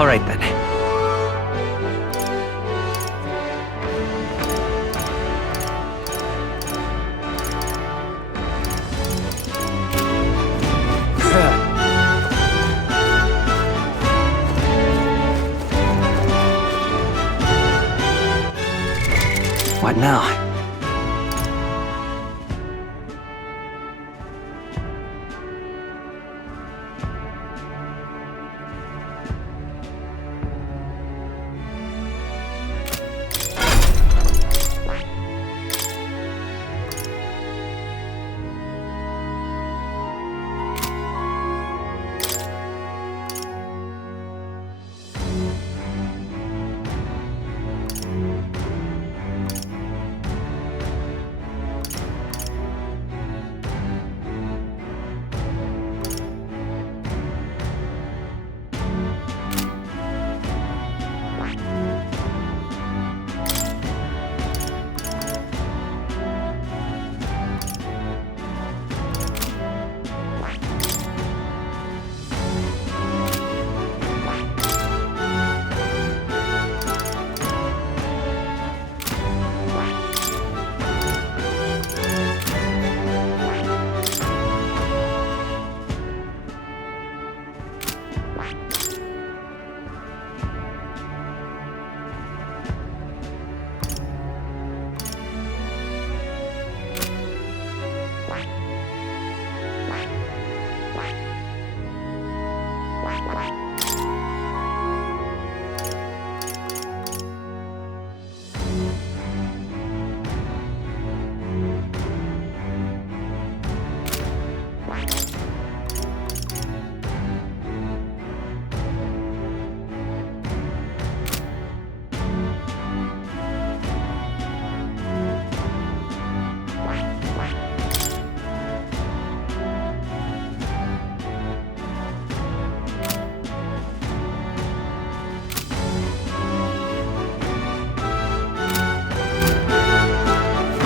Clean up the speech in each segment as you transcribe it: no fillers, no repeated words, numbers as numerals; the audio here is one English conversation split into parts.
All right then. What now?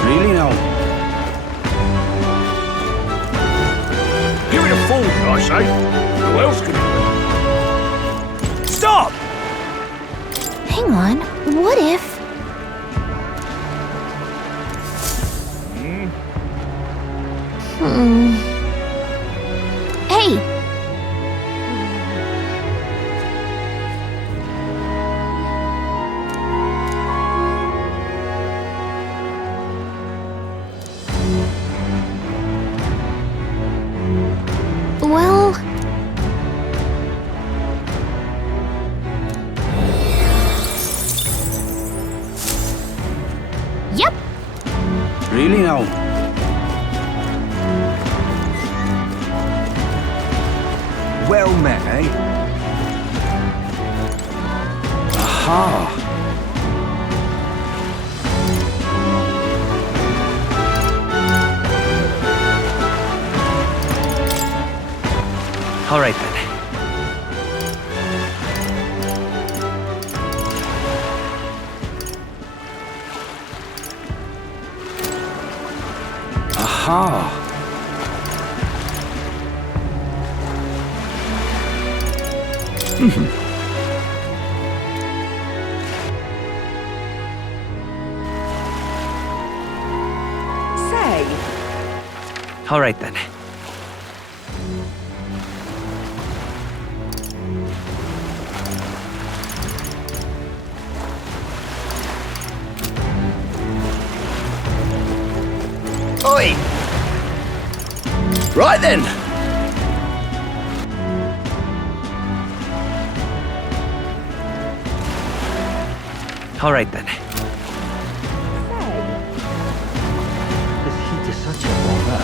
Really now? Give it a fool, I say. Who else could it be? Stop! Hang on, what if... Hey! Well... Yep! Really now? Well met, eh? Aha! All right then. Aha! Say, All right then. Oi! Right then! All right then. Is he just such a bother?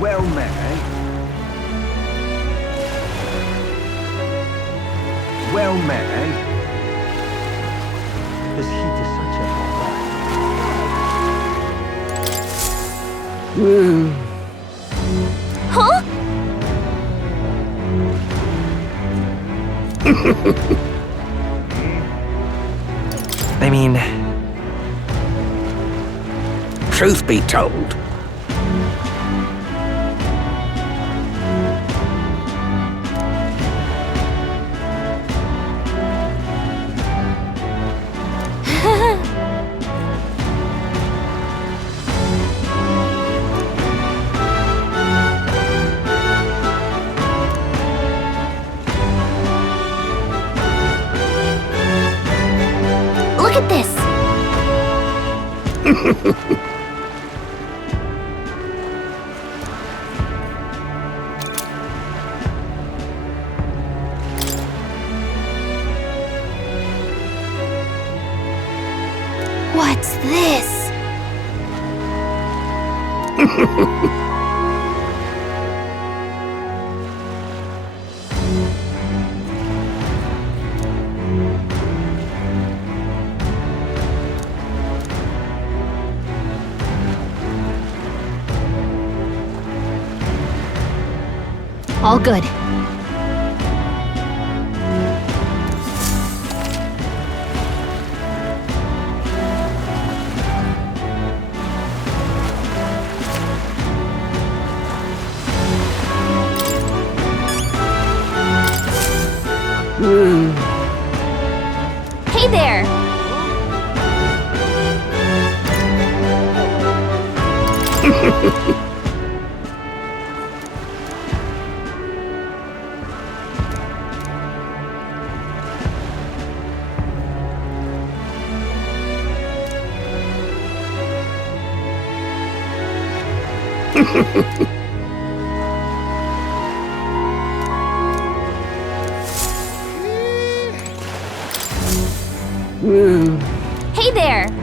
Well met, eh? Well met, eh? Is he just such a bother? Huh? I mean, Truth be told, Look at this! What's this? All good. Hey there! Hey there!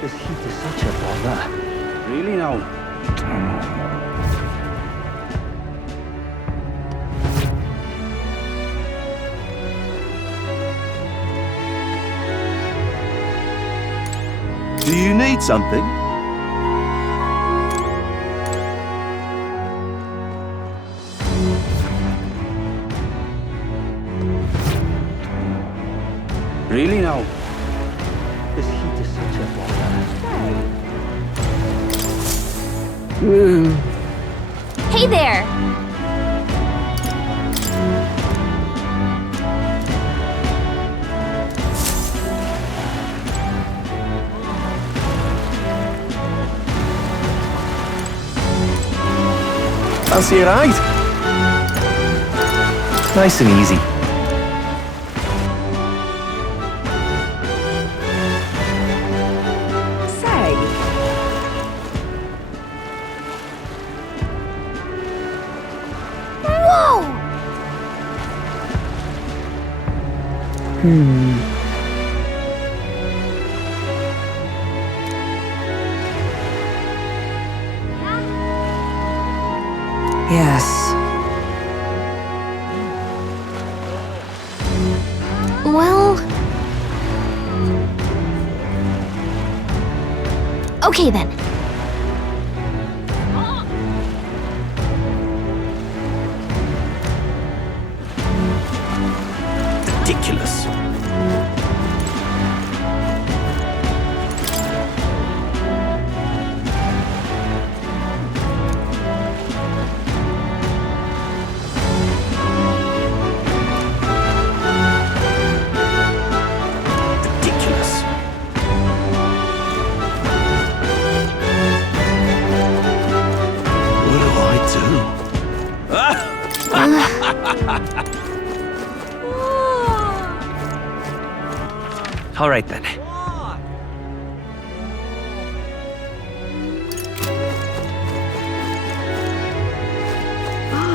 this heat is such a bother. Really now? Do you need something? Really now? This heat is such a bother. Hey there! Fancy a ride? Nice and easy. Say, Whoa! yes. Well... Okay then. Ridiculous. Ridiculous. What do I All right then.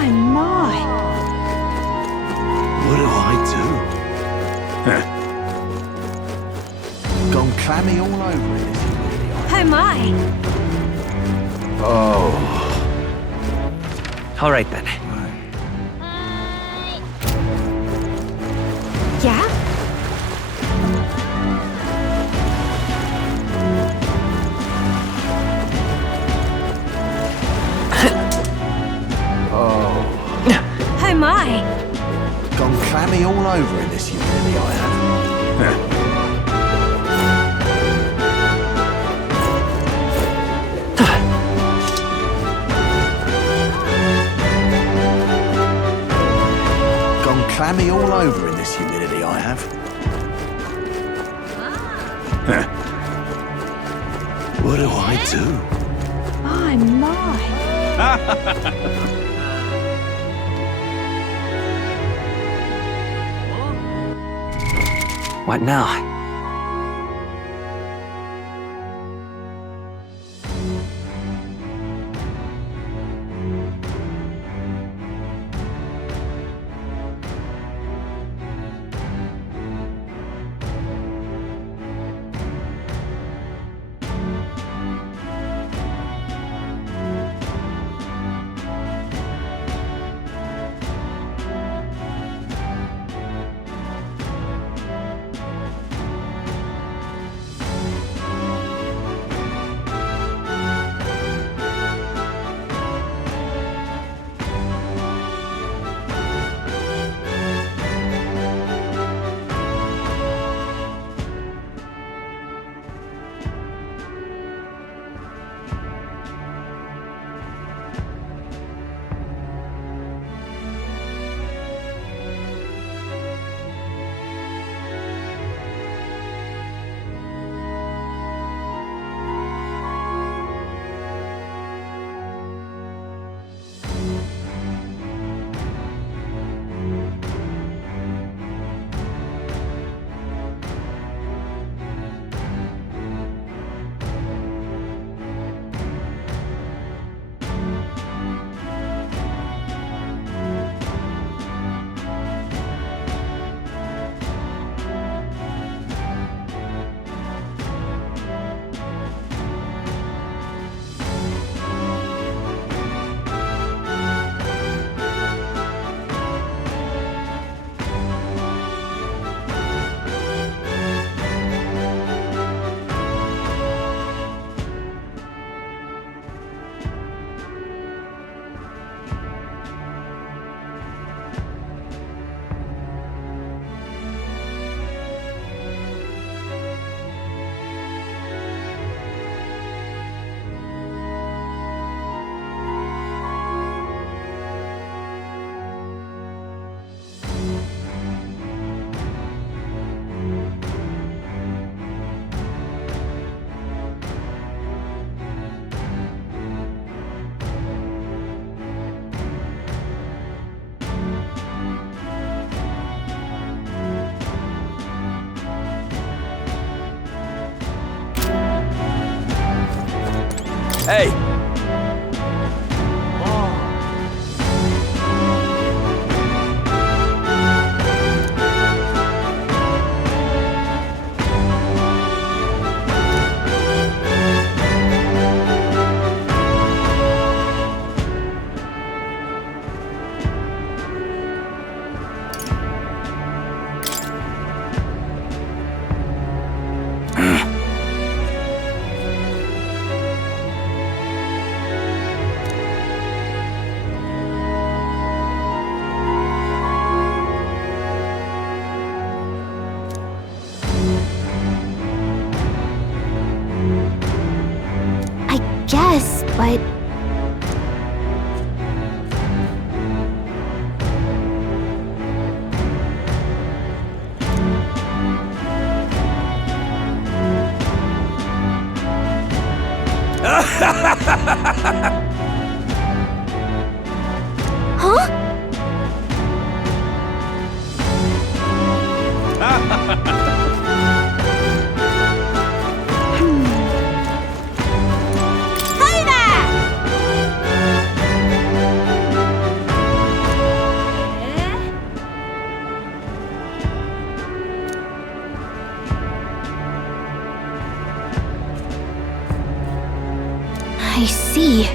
My, my. What do I do? Gone clammy all over it, is he really? Oh, my. Oh. All right then. Yeah? Oh, my. Gone clammy all over in this humidity, I have. Gone clammy all over in this humidity, I have. What do I do? My, my. What now? Hey! Yes, but... Huh? Hi there! I see.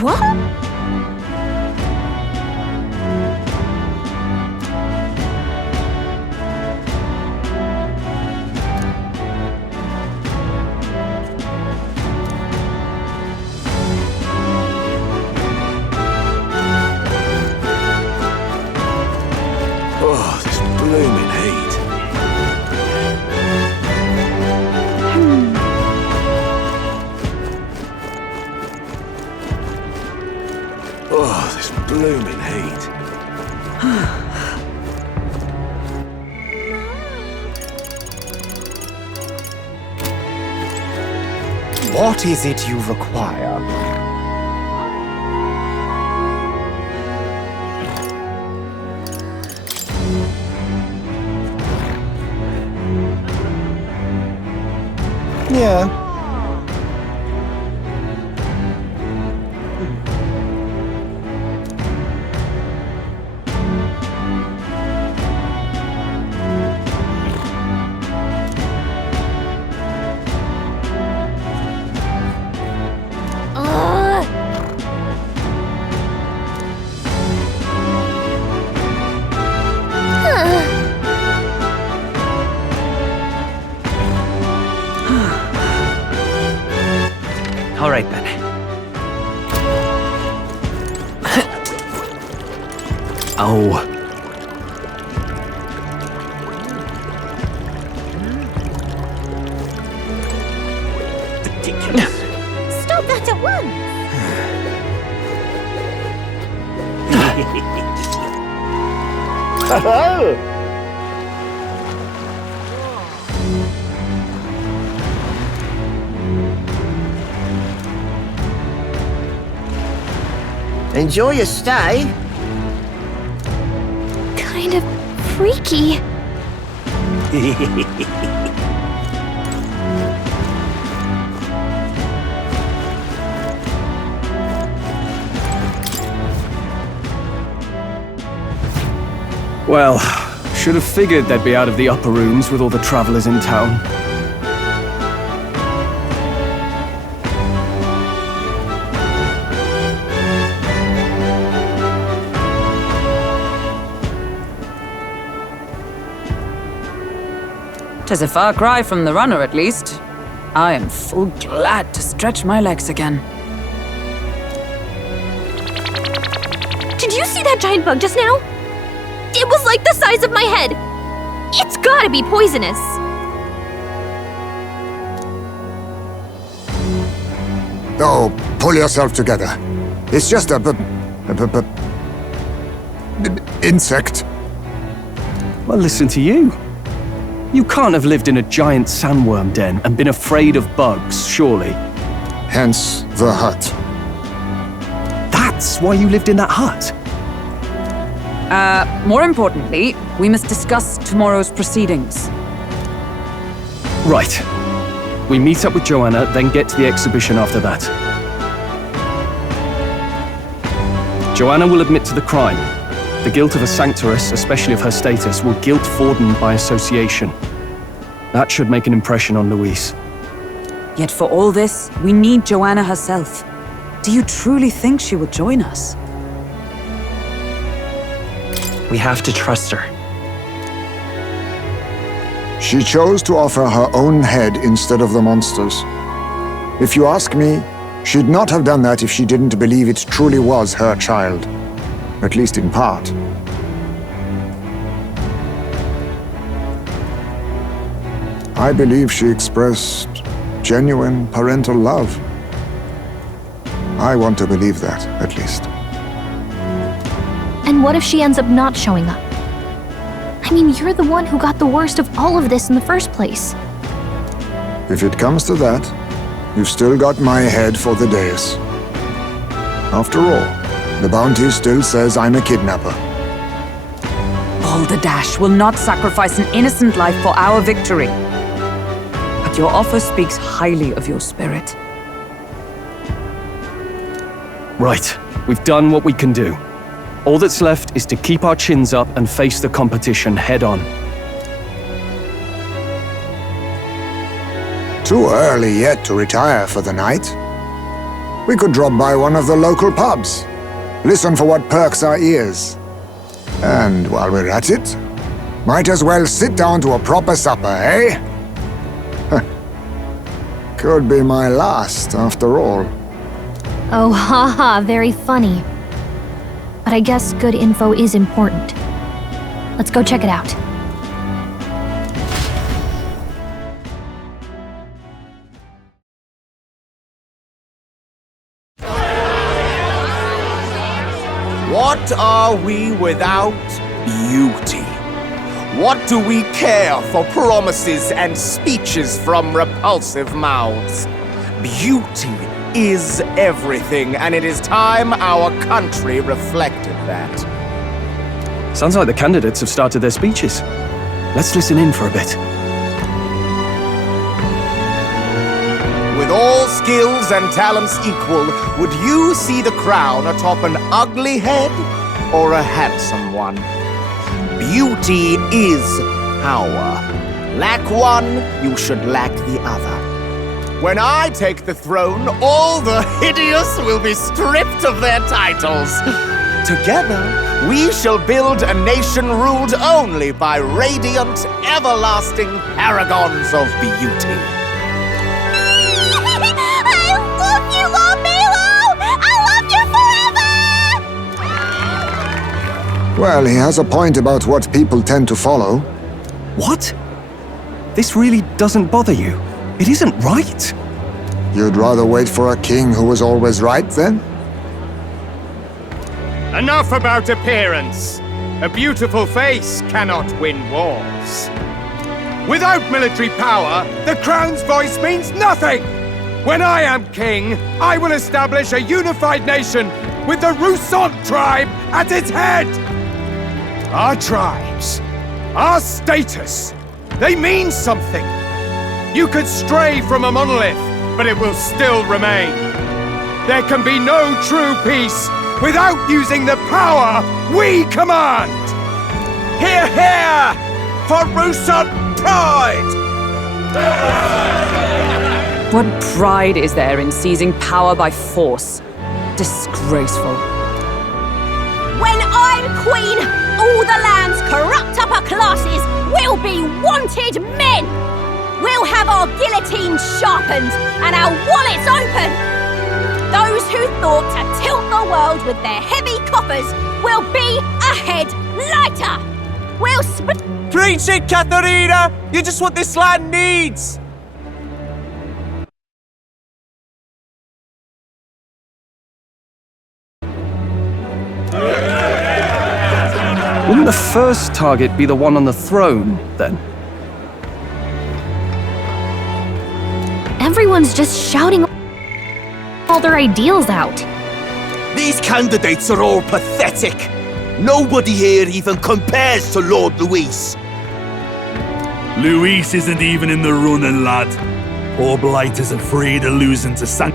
What? Oh, this blooming heat. Oh, this blooming heat. What is it you require? Yeah. All right, then. Oh. Ridiculous. Stop that at once! Enjoy your stay. Kind of freaky. Well, should have figured they'd be out of the upper rooms with all the travelers in town. Tis a far cry from the runner, at least. I am full glad to stretch my legs again. Did you see that giant bug just now? It was like the size of my head. It's gotta be poisonous. Oh, pull yourself together. It's just a insect. Well, listen to you. You can't have lived in a giant sandworm den and been afraid of bugs, surely. Hence the hut. That's why you lived in that hut? More importantly, we must discuss tomorrow's proceedings. Right. We meet up with Joanna, then get to the exhibition after that. Joanna will admit to the crime. The guilt of a sanctoress, especially of her status, will guilt Forden by association. That should make an impression on Louise. Yet for all this, we need Joanna herself. Do you truly think she would join us? We have to trust her. She chose to offer her own head instead of the monster's. If you ask me, she'd not have done that if she didn't believe it truly was her child. At least in part. I believe she expressed genuine parental love. I want to believe that, at least. And what if she ends up not showing up? I mean, you're the one who got the worst of all of this in the first place. If it comes to that, you've still got my head for the dais. After all, the bounty still says I'm a kidnapper. Balderdash will not sacrifice an innocent life for our victory. But your offer speaks highly of your spirit. Right, we've done what we can do. All that's left is to keep our chins up and face the competition head on. Too early yet to retire for the night. We could drop by one of the local pubs. Listen for what perks our ears. And while we're at it, might as well sit down to a proper supper, eh? Could be my last, after all. Oh, haha, very funny. But I guess good info is important. Let's go check it out. What are we without beauty? What do we care for promises and speeches from repulsive mouths? Beauty is everything, and it is time our country reflected that. Sounds like the candidates have started their speeches. Let's listen in for a bit. With all skills and talents equal, would you see the crown atop an ugly head or a handsome one? Beauty is power. Lack one, you should lack the other. When I take the throne, all the hideous will be stripped of their titles. Together, we shall build a nation ruled only by radiant, everlasting paragons of beauty. I love you, Lord Milo! I love you forever! Well, he has a point about what people tend to follow. What? This really doesn't bother you? It isn't right. You'd rather wait for a king who was always right, then? Enough about appearance. A beautiful face cannot win wars. Without military power, the crown's voice means nothing! When I am king, I will establish a unified nation with the Rousseau tribe at its head! Our tribes, our status, they mean something. You could stray from a monolith, but it will still remain. There can be no true peace without using the power we command! Hear, hear! For Rousseau pride! What pride is there in seizing power by force? Disgraceful. When I'm queen, all the land's corrupt upper classes will be wanted men! We'll have our guillotines sharpened and our wallets open! Those who thought to tilt the world with their heavy coffers will be a head lighter! We'll Preach it, Katharina! You're just what this land needs! Wouldn't the first target be the one on the throne, then? Everyone's just shouting all their ideals out. These candidates are all pathetic. Nobody here even compares to Lord Luis. Luis isn't even in the running, lad. Poor Blight is afraid of losing to San...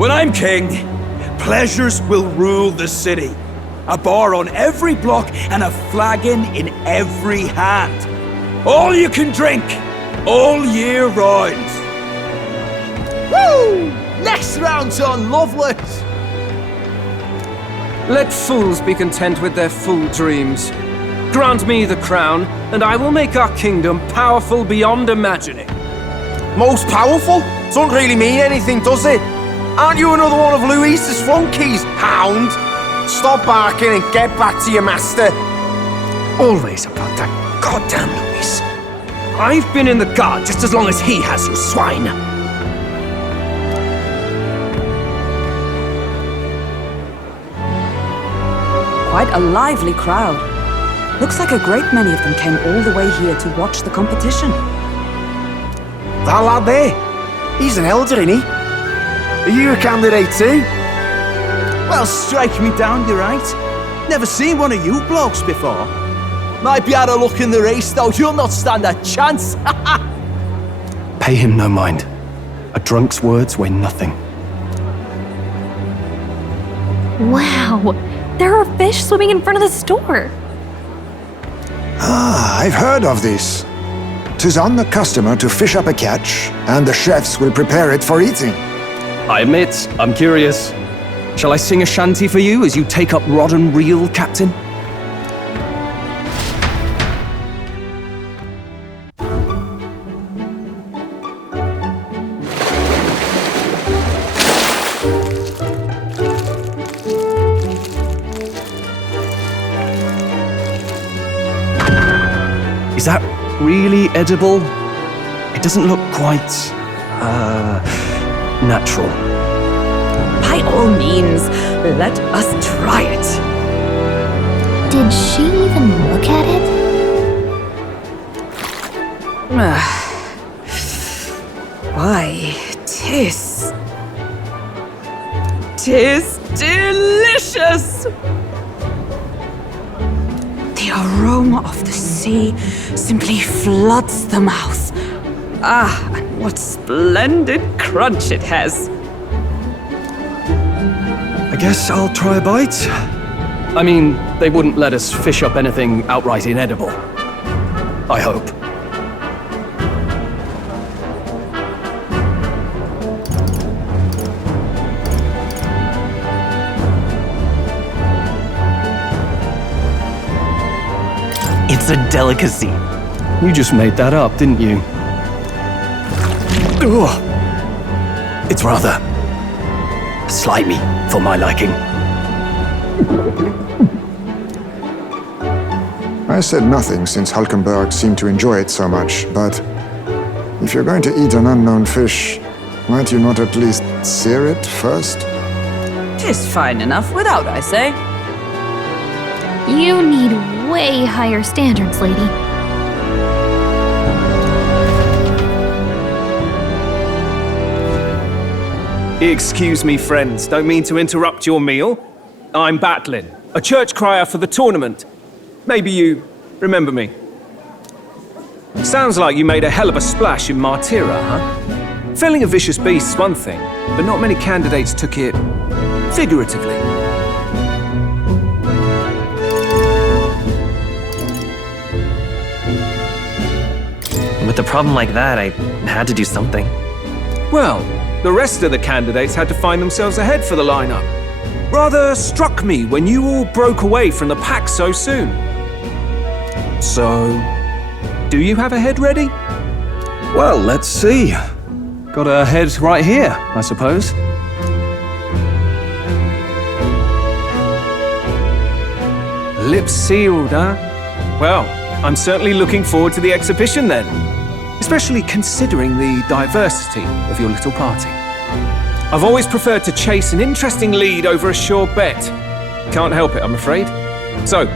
When I'm king, pleasures will rule the city. a bar on every block, and a flagon in every hand. All you can drink, all year round. Woo! Next round's on, Lovelace! Let fools be content with their fool dreams. Grant me the crown, and I will make our kingdom powerful beyond imagining. Most powerful? Doesn't really mean anything, does it? Aren't you another one of Louise's flunkies, hound? Stop barking and get back to your master. Always about that goddamn Louise. I've been in the guard just as long as he has, you swine. Quite a lively crowd. Looks like a great many of them came all the way here to watch the competition. That lad there, he's an elder, isn't he? Are you a candidate too? Well, strike me down, you're right. Never seen one of you blokes before. Might be out of luck in the race, though. You'll not stand a chance. Pay him no mind. A drunk's words weigh nothing. Wow, there are fish swimming in front of the store. Ah, I've heard of this. 'Tis on the customer to fish up a catch, and the chefs will prepare it for eating. I admit, I'm curious. Shall I sing a shanty for you as you take up rod and reel, Captain? Is that really edible? It doesn't look quite, natural. By all means, let us try it. Did she even look at it? Why, tis delicious! The aroma of the sea simply floods the mouth. Ah, and what splendid crunch it has. I guess I'll try a bite. I mean, they wouldn't let us fish up anything outright inedible. I hope. It's a delicacy. You just made that up, didn't you? Ugh. It's rather slimy for my liking. I said nothing since Hulkenberg seemed to enjoy it so much, but if you're going to eat an unknown fish, might you not at least sear it first? 'Tis fine enough without, I say. You need way higher standards, lady. Excuse me, friends. Don't mean to interrupt your meal. I'm Batlin, a church crier for the tournament. Maybe you remember me. Sounds like you made a hell of a splash in Martyra, huh? Felling a vicious beast's one thing, but not many candidates took it figuratively. With a problem like that, I had to do something. Well, the rest of the candidates had to find themselves ahead for the lineup. Rather struck me when you all broke away from the pack so soon. So, do you have a head ready? Well, let's see. Got a head right here, I suppose. Lips sealed, huh? Well, I'm certainly looking forward to the exhibition then. Especially considering the diversity of your little party. I've always preferred to chase an interesting lead over a sure bet. Can't help it, I'm afraid. So,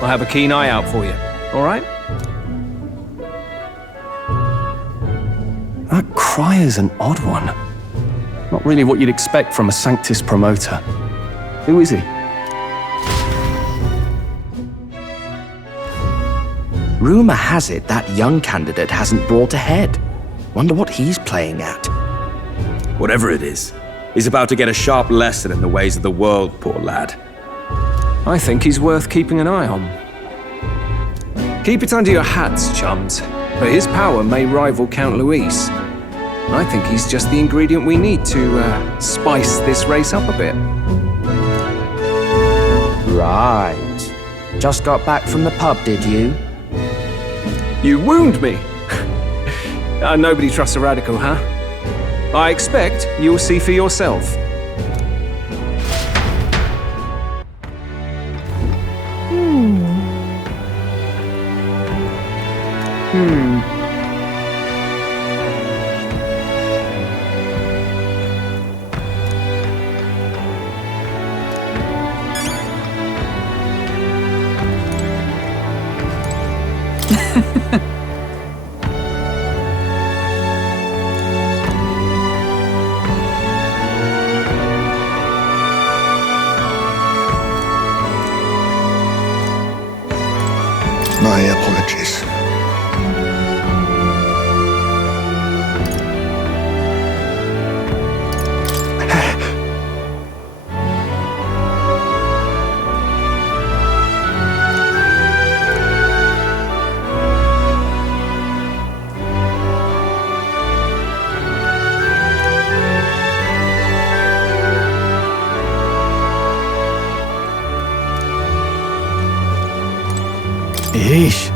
I'll have a keen eye out for you, all right? That crier's an odd one. Not really what you'd expect from a Sanctus promoter. Who is he? Rumor has it that young candidate hasn't brought ahead. Wonder what he's playing at. Whatever it is, he's about to get a sharp lesson in the ways of the world, poor lad. I think he's worth keeping an eye on. Keep it under your hats, chums, but his power may rival Count Luis. I think he's just the ingredient we need to spice this race up a bit. Right. Just got back from the pub, did you? You wound me! Nobody trusts a radical, huh? I expect you'll see for yourself. My apologies. Yeesh.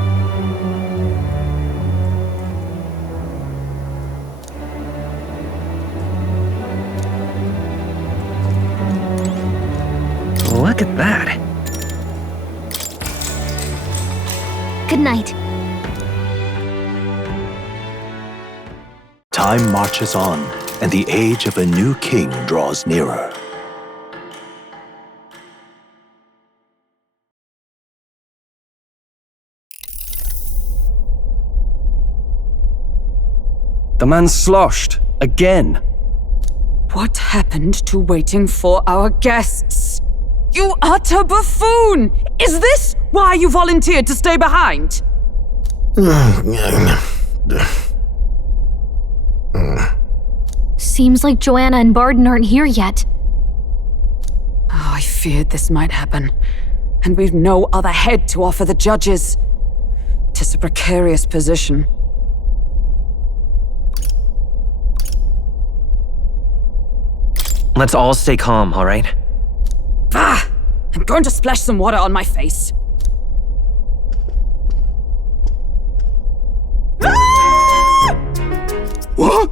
Look at that. Good night. Time marches on, and the age of a new king draws nearer. The man's sloshed. Again. What happened to waiting for our guests? You utter buffoon! Is this why you volunteered to stay behind? Seems like Joanna and Barden aren't here yet. Oh, I feared this might happen. And we've no other head to offer the judges. 'Tis a precarious position. Let's all stay calm, all right? Ah! I'm going to splash some water on my face. What?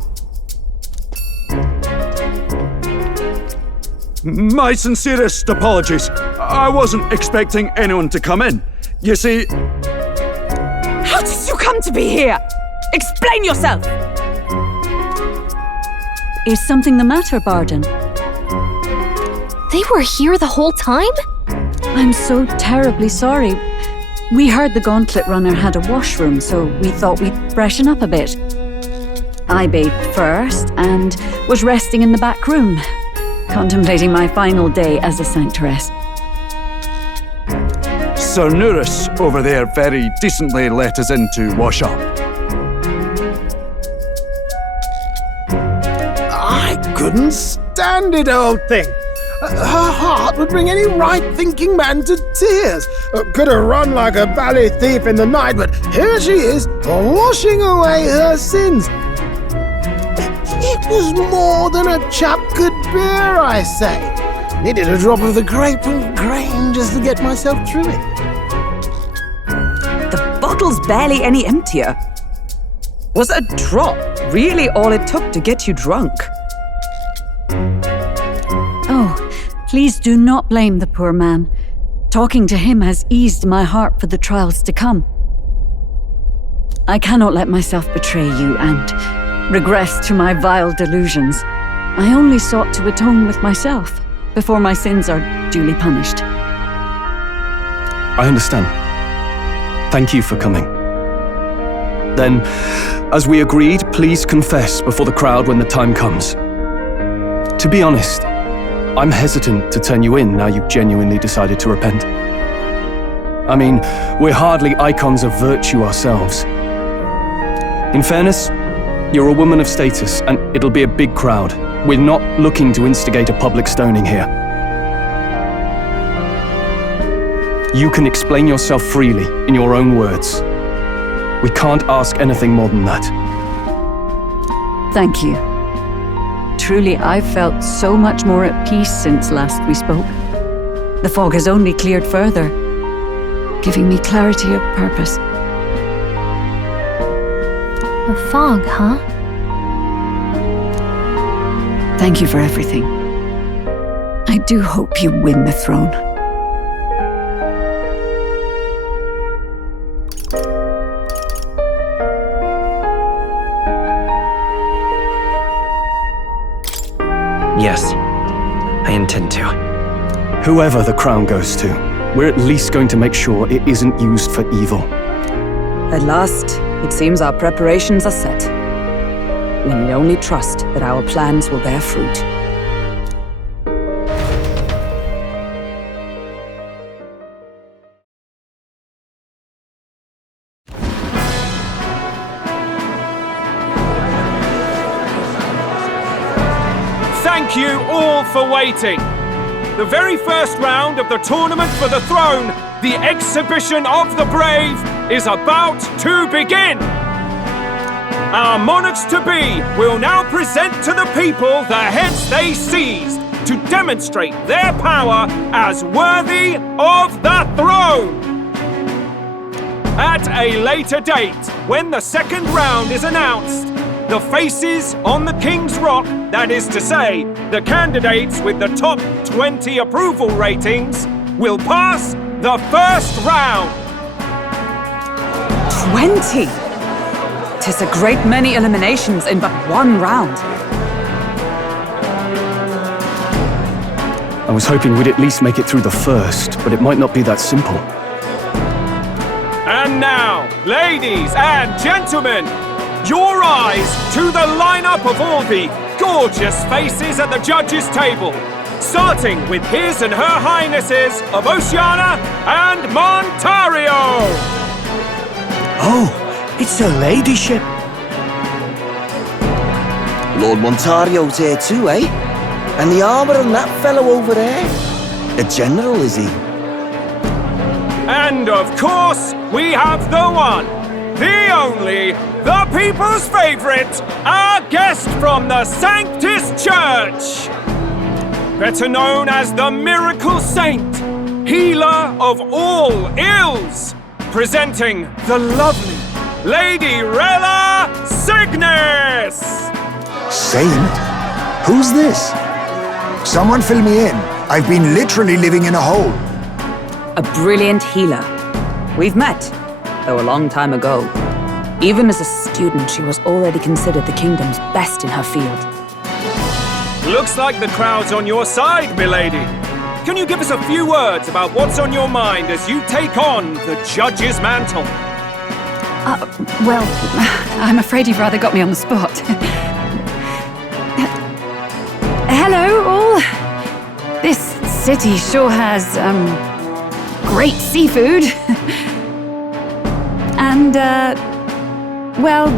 My sincerest apologies. I wasn't expecting anyone to come in. You see... How did you come to be here? Explain yourself! Is something the matter, Barden? They were here the whole time? I'm so terribly sorry. We heard the Gauntlet Runner had a washroom, so we thought we'd freshen up a bit. I bathed first and was resting in the back room, contemplating my final day as a sanctoress. Sir Nuris over there very decently let us in to wash up. I couldn't stand it, old thing. Her heart would bring any right-thinking man to tears. Could have run like a ballet thief in the night, but here she is, washing away her sins. It was more than a chap could bear, I say. Needed a drop of the grape and grain just to get myself through it. The bottle's barely any emptier. Was a drop really all it took to get you drunk? Oh, please do not blame the poor man. Talking to him has eased my heart for the trials to come. I cannot let myself betray you and regress to my vile delusions. I only sought to atone with myself before my sins are duly punished. I understand. Thank you for coming. Then, as we agreed, please confess before the crowd when the time comes. To be honest, I'm hesitant to turn you in now you've genuinely decided to repent. I mean, we're hardly icons of virtue ourselves. In fairness, you're a woman of status, and it'll be a big crowd. We're not looking to instigate a public stoning here. You can explain yourself freely, in your own words. We can't ask anything more than that. Thank you. Truly, I've felt so much more at peace since last we spoke. The fog has only cleared further, giving me clarity of purpose. A fog, huh? Thank you for everything. I do hope you win the throne. Yes, I intend to. Whoever the crown goes to, we're at least going to make sure it isn't used for evil. At last, it seems our preparations are set. We need only trust that our plans will bear fruit. Thank you all for waiting. The very first round of the tournament for the throne, the exhibition of the brave, is about to begin. Our monarchs-to-be will now present to the people the heads they seized to demonstrate their power as worthy of the throne. At a later date, when the second round is announced, the faces on the King's Rock, that is to say, the candidates with the top 20 approval ratings, will pass the first round. 20! 'Tis a great many eliminations in but one round. I was hoping we'd at least make it through the first, but it might not be that simple. And now, ladies and gentlemen, your eyes to the lineup of all the gorgeous faces at the judges' table, starting with His and Her Highnesses of Oceania and Montario. Oh, it's her ladyship. Lord Montario's here too, eh? And the armour and that fellow over there. A general, is he? And of course, we have the one, the only, the people's favourite, our guest from the Sanctus Church. Better known as the Miracle Saint, healer of all ills, presenting the lovely Lady Rella Cygnus! Saint? Who's this? Someone fill me in. I've been literally living in a hole. A brilliant healer. We've met, though a long time ago. Even as a student, she was already considered the kingdom's best in her field. Looks like the crowd's on your side, milady. Can you give us a few words about what's on your mind as you take on the judge's mantle? Well, I'm afraid you've rather got me on the spot. Hello, all. This city sure has, great seafood. And, well,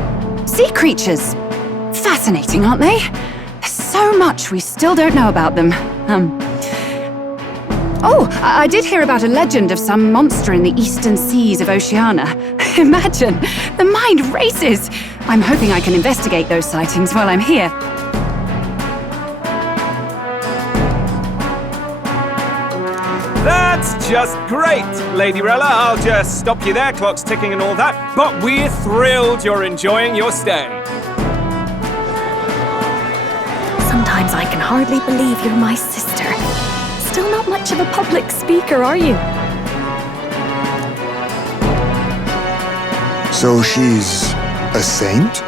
sea creatures. Fascinating, aren't they? There's so much we still don't know about them. Oh, I did hear about a legend of some monster in the eastern seas of Oceania. Imagine, the mind races. I'm hoping I can investigate those sightings while I'm here. That's just great, Lady Rella. I'll just stop you there, clock's ticking and all that. But we're thrilled you're enjoying your stay. Sometimes I can hardly believe you're my sister. Still not much of a public speaker, are you? So she's a saint?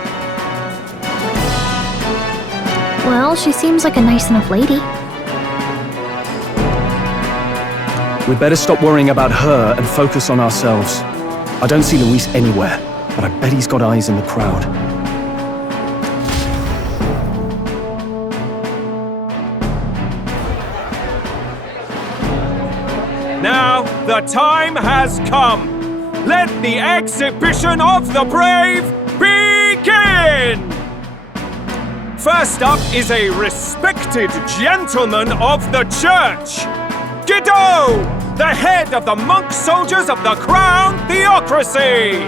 Well, she seems like a nice enough lady. We'd better stop worrying about her and focus on ourselves. I don't see Luis anywhere, but I bet he's got eyes in the crowd. Now, the time has come. Let the exhibition of the brave begin! First up is a respected gentleman of the church, Guido the head of the monk soldiers of the Crown Theocracy!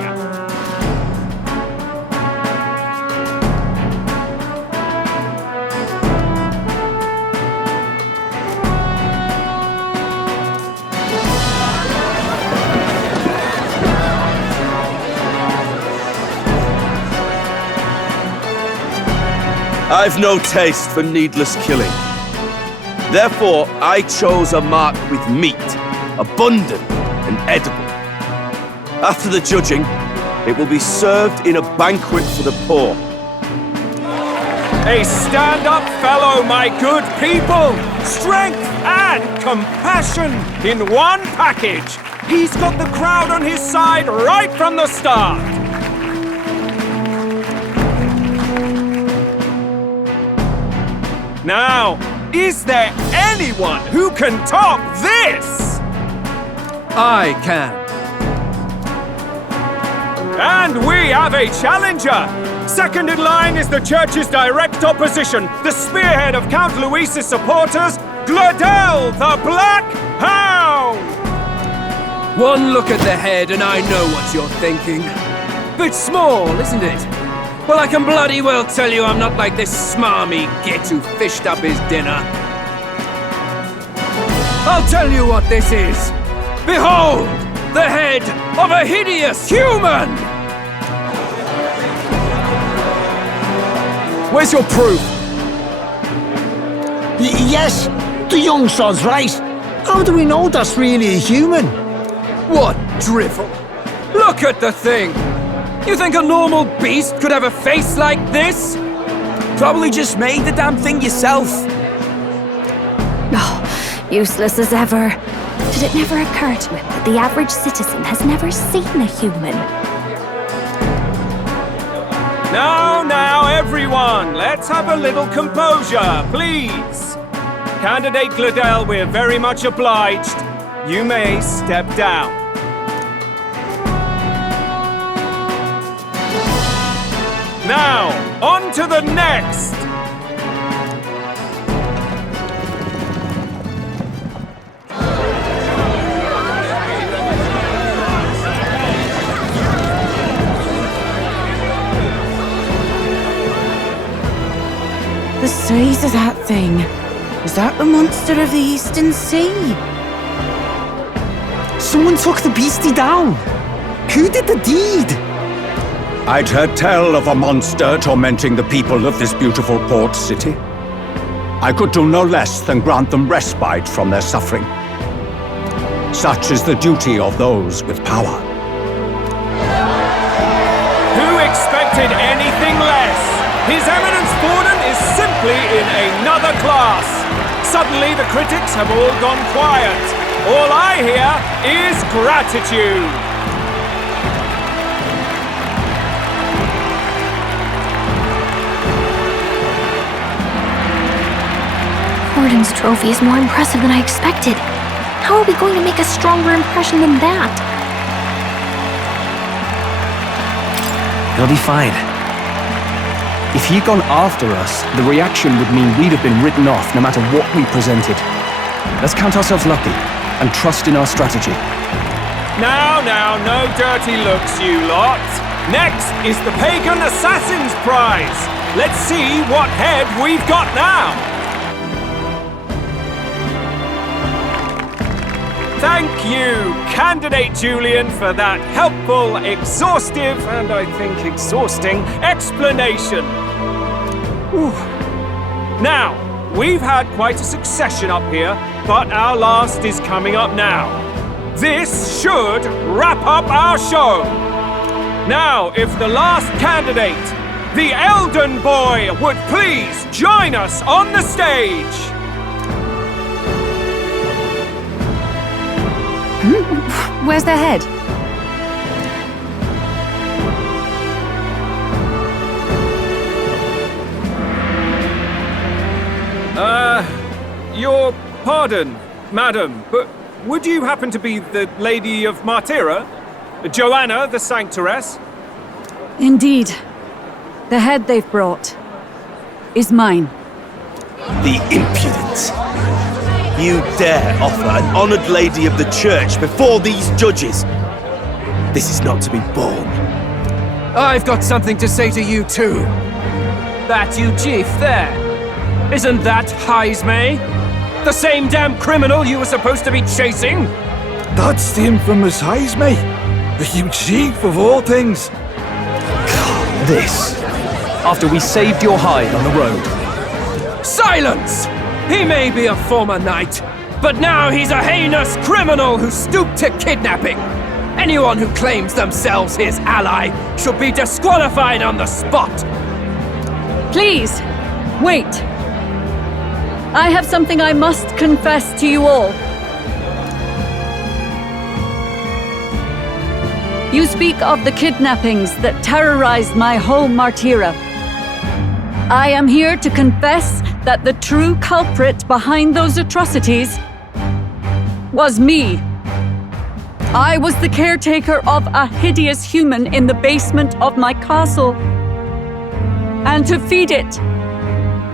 I've no taste for needless killing. Therefore, I chose a mark with meat, abundant and edible. After the judging, it will be served in a banquet for the poor. A stand-up fellow, my good people! Strength and compassion in one package! He's got the crowd on his side right from the start! Now, is there anyone who can top this? I can. And we have a challenger! Second in line is the church's direct opposition, the spearhead of Count Louis's supporters, Gladel the Black Hound! One look at the head and I know what you're thinking. Bit small, isn't it? Well, I can bloody well tell you I'm not like this smarmy git who fished up his dinner. I'll tell you what this is. Behold, the head of a hideous human! Where's your proof? Yes, the young sod's right. How do we know that's really a human? What drivel? Look at the thing! You think a normal beast could have a face like this? Probably just made the damn thing yourself. Oh, useless as ever. Did it never occur to him that the average citizen has never seen a human? Now, everyone, let's have a little composure, please. Candidate Gladel, we're very much obliged. You may step down. Now, on to the next! The size of that thing. Is that the monster of the Eastern Sea? Someone took the beastie down. Who did the deed? I'd heard tell of a monster tormenting the people of this beautiful port city. I could do no less than grant them respite from their suffering. Such is the duty of those with power. Who expected anything less? His Eminence Borden is simply in another class. Suddenly the critics have all gone quiet. All I hear is gratitude. Borden's trophy is more impressive than I expected. How are we going to make a stronger impression than that? It'll be fine. If he'd gone after us, the reaction would mean we'd have been written off no matter what we presented. Let's count ourselves lucky and trust in our strategy. Now, no dirty looks, you lot. Next is the Pagan Assassin's Prize. Let's see what head we've got now. Thank you, Candidate Julian, for that helpful, exhaustive, and I think exhausting explanation. Whew. Now, we've had quite a succession up here, but our last is coming up now. This should wrap up our show. Now, if the last candidate, the Elden Boy, would please join us on the stage. Where's their head? Your pardon, madam, but would you happen to be the Lady of Martyra? Joanna, the Sanctoress? Indeed. The head they've brought is mine. The impudence! You dare offer an honored lady of the church before these judges? This is not to be borne. I've got something to say to you too. That you chief there. Isn't that Heismay? The same damn criminal you were supposed to be chasing? That's the infamous Heismay. The huge chief of all things. This, after we saved your hide on the road. Silence! He may be a former knight, but now he's a heinous criminal who stooped to kidnapping. Anyone who claims themselves his ally should be disqualified on the spot. Please, wait. I have something I must confess to you all. You speak of the kidnappings that terrorized my home, Martira. I am here to confess that the true culprit behind those atrocities was me. I was the caretaker of a hideous human in the basement of my castle. And to feed it,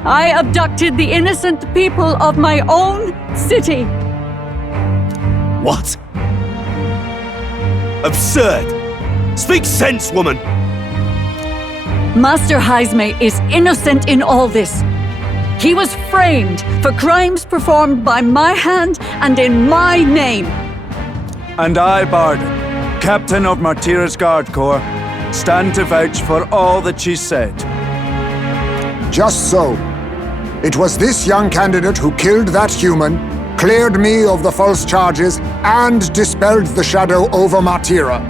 I abducted the innocent people of my own city. What? Absurd! Speak sense, woman! Master Heismay is innocent in all this. He was framed for crimes performed by my hand and in my name. And I, Barden, captain of Martira's Guard Corps, stand to vouch for all that she said. Just so. It was this young candidate who killed that human, cleared me of the false charges, and dispelled the shadow over Martira.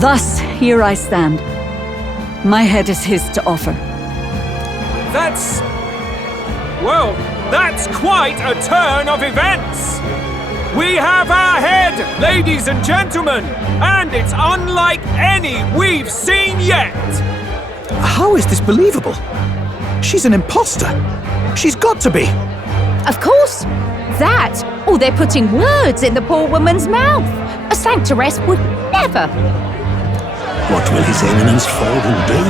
Thus, here I stand. My head is his to offer. That's... well, that's quite a turn of events! We have our head, ladies and gentlemen, and it's unlike any we've seen yet! How is this believable? She's an imposter. She's got to be. Of course. That, or they're putting words in the poor woman's mouth. A sanctoress would never. What will His Eminence Forden do?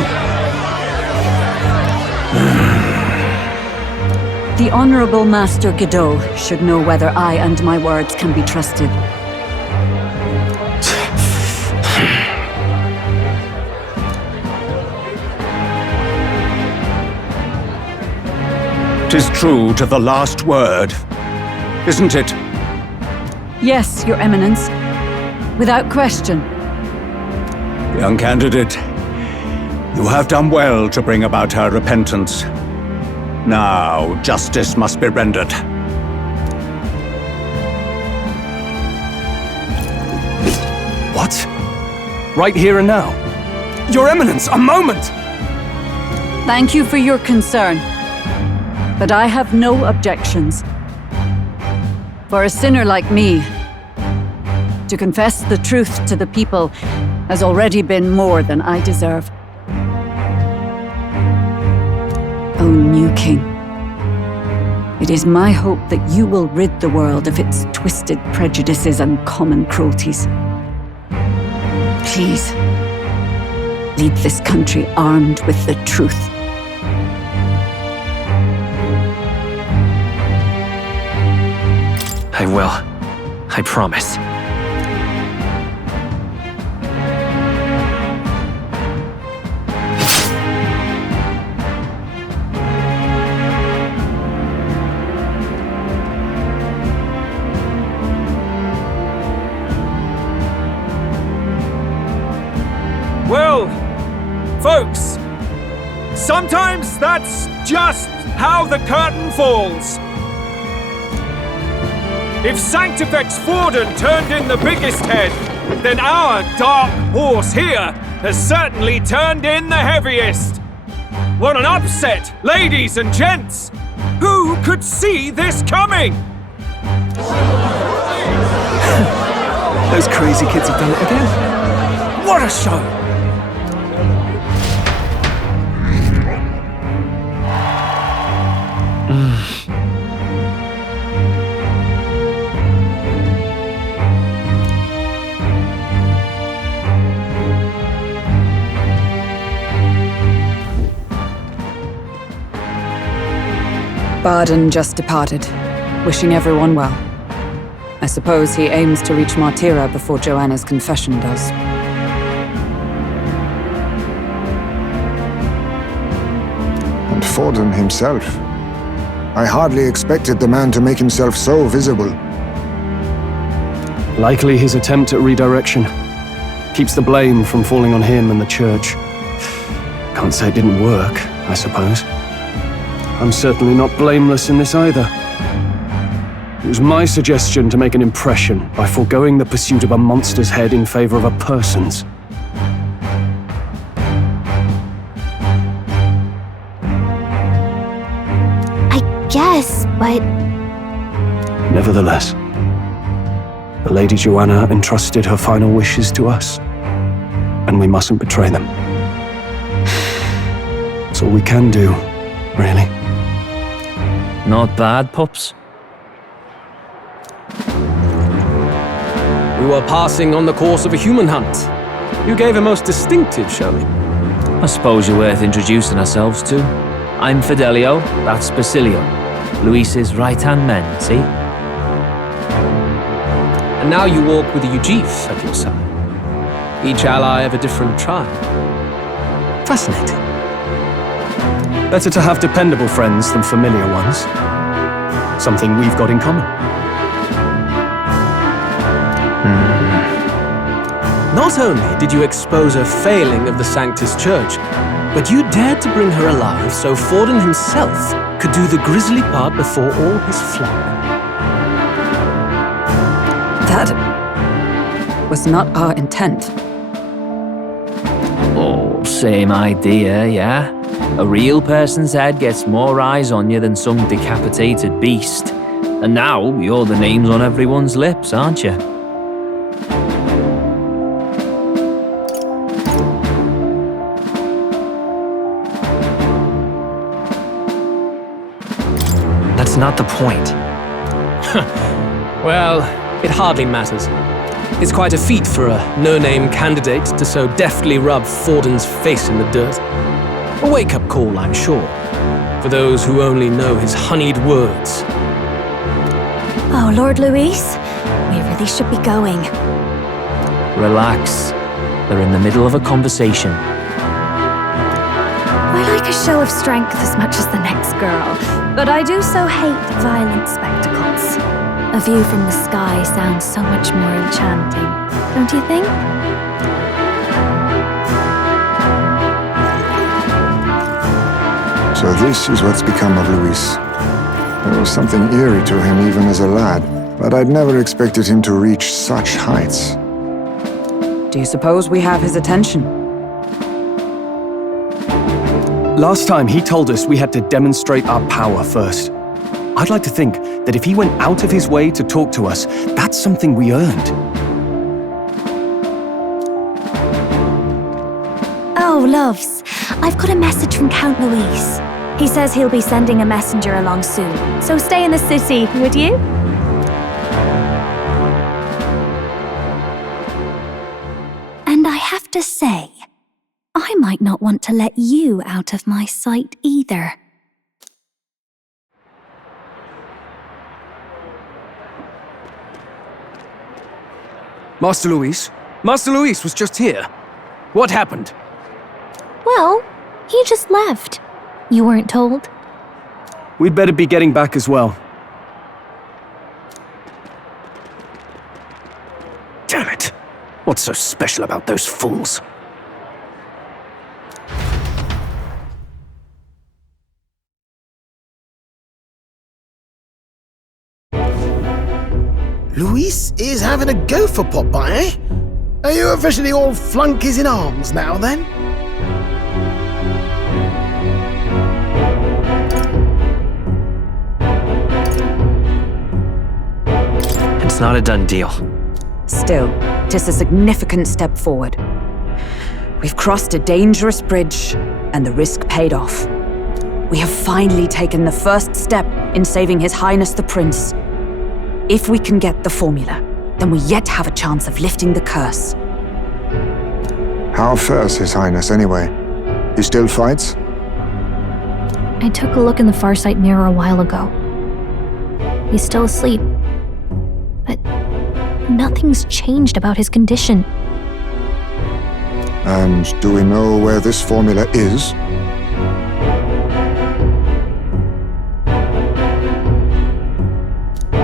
The Honorable Master Godot should know whether I and my words can be trusted. 'Tis true to the last word, isn't it? Yes, Your Eminence. Without question. Young candidate, you have done well to bring about her repentance. Now, justice must be rendered. What? Right here and now? Your Eminence, a moment! Thank you for your concern, but I have no objections. For a sinner like me, to confess the truth to the people has already been more than I deserve. O new king, it is my hope that you will rid the world of its twisted prejudices and common cruelties. Please, lead this country armed with the truth. I will. I promise. Well, folks, sometimes that's just how the curtain falls. If Sanctifex Forden turned in the biggest head, then our dark horse here has certainly turned in the heaviest. What an upset, ladies and gents! Who could see this coming? Those crazy kids have done it again. What a show! Barden just departed. wishing everyone well. I suppose he aims to reach Martira before Joanna's confession does. And Forden himself. I hardly expected the man to make himself so visible. Likely his attempt at redirection. Keeps the blame from falling on him and the church. Can't say it didn't work, I suppose. I'm certainly not blameless in this either. It was my suggestion to make an impression by foregoing the pursuit of a monster's head in favor of a person's. I guess, but... Nevertheless, the Lady Joanna entrusted her final wishes to us, and we mustn't betray them. That's all we can do, really. Not bad, pups. We were passing on the course of a human hunt. You gave a most distinctive showing. I suppose you're worth introducing ourselves to. I'm Fidelio, that's Basilio. Luis's right-hand men, see? And now you walk with a Ujif at your side. Each ally of a different tribe. Fascinating. Better to have dependable friends than familiar ones. Something we've got in common. Not only did you expose a failing of the Sanctus Church, but you dared to bring her alive so Forden himself could do the grisly part before all his flock. That was not our intent. Oh, same idea, yeah? A real person's head gets more eyes on you than some decapitated beast. And now you're the names on everyone's lips, aren't you? That's not the point. Well, it hardly matters. It's quite a feat for a no-name candidate to so deftly rub Forden's face in the dirt. A wake-up call, I'm sure, for those who only know his honeyed words. Oh, Lord Luis, we really should be going. Relax. They're in the middle of a conversation. I like a show of strength as much as the next girl, but I do so hate violent spectacles. A view from the sky sounds so much more enchanting, don't you think? So this is what's become of Luis. There was something eerie to him even as a lad, but I'd never expected him to reach such heights. Do you suppose we have his attention? Last time he told us we had to demonstrate our power first. I'd like to think that if he went out of his way to talk to us, that's something we earned. Oh, loves, I've got a message from Count Luis. He says he'll be sending a messenger along soon, so stay in the city, would you? And I have to say, I might not want to let you out of my sight either. Master Luis? Master Luis was just here. What happened? Well, he just left. You weren't told? We'd better be getting back as well. Damn it! What's so special about those fools? Luis is having a go for Popeye, eh? Are you officially all flunkies in arms now, then? It's not a done deal. Still, 'tis a significant step forward. We've crossed a dangerous bridge, and the risk paid off. We have finally taken the first step in saving His Highness the Prince. If we can get the formula, then we yet have a chance of lifting the curse. How fares His Highness, anyway? He still fights? I took a look in the Farsight mirror a while ago. He's still asleep. But nothing's changed about his condition. And do we know where this formula is?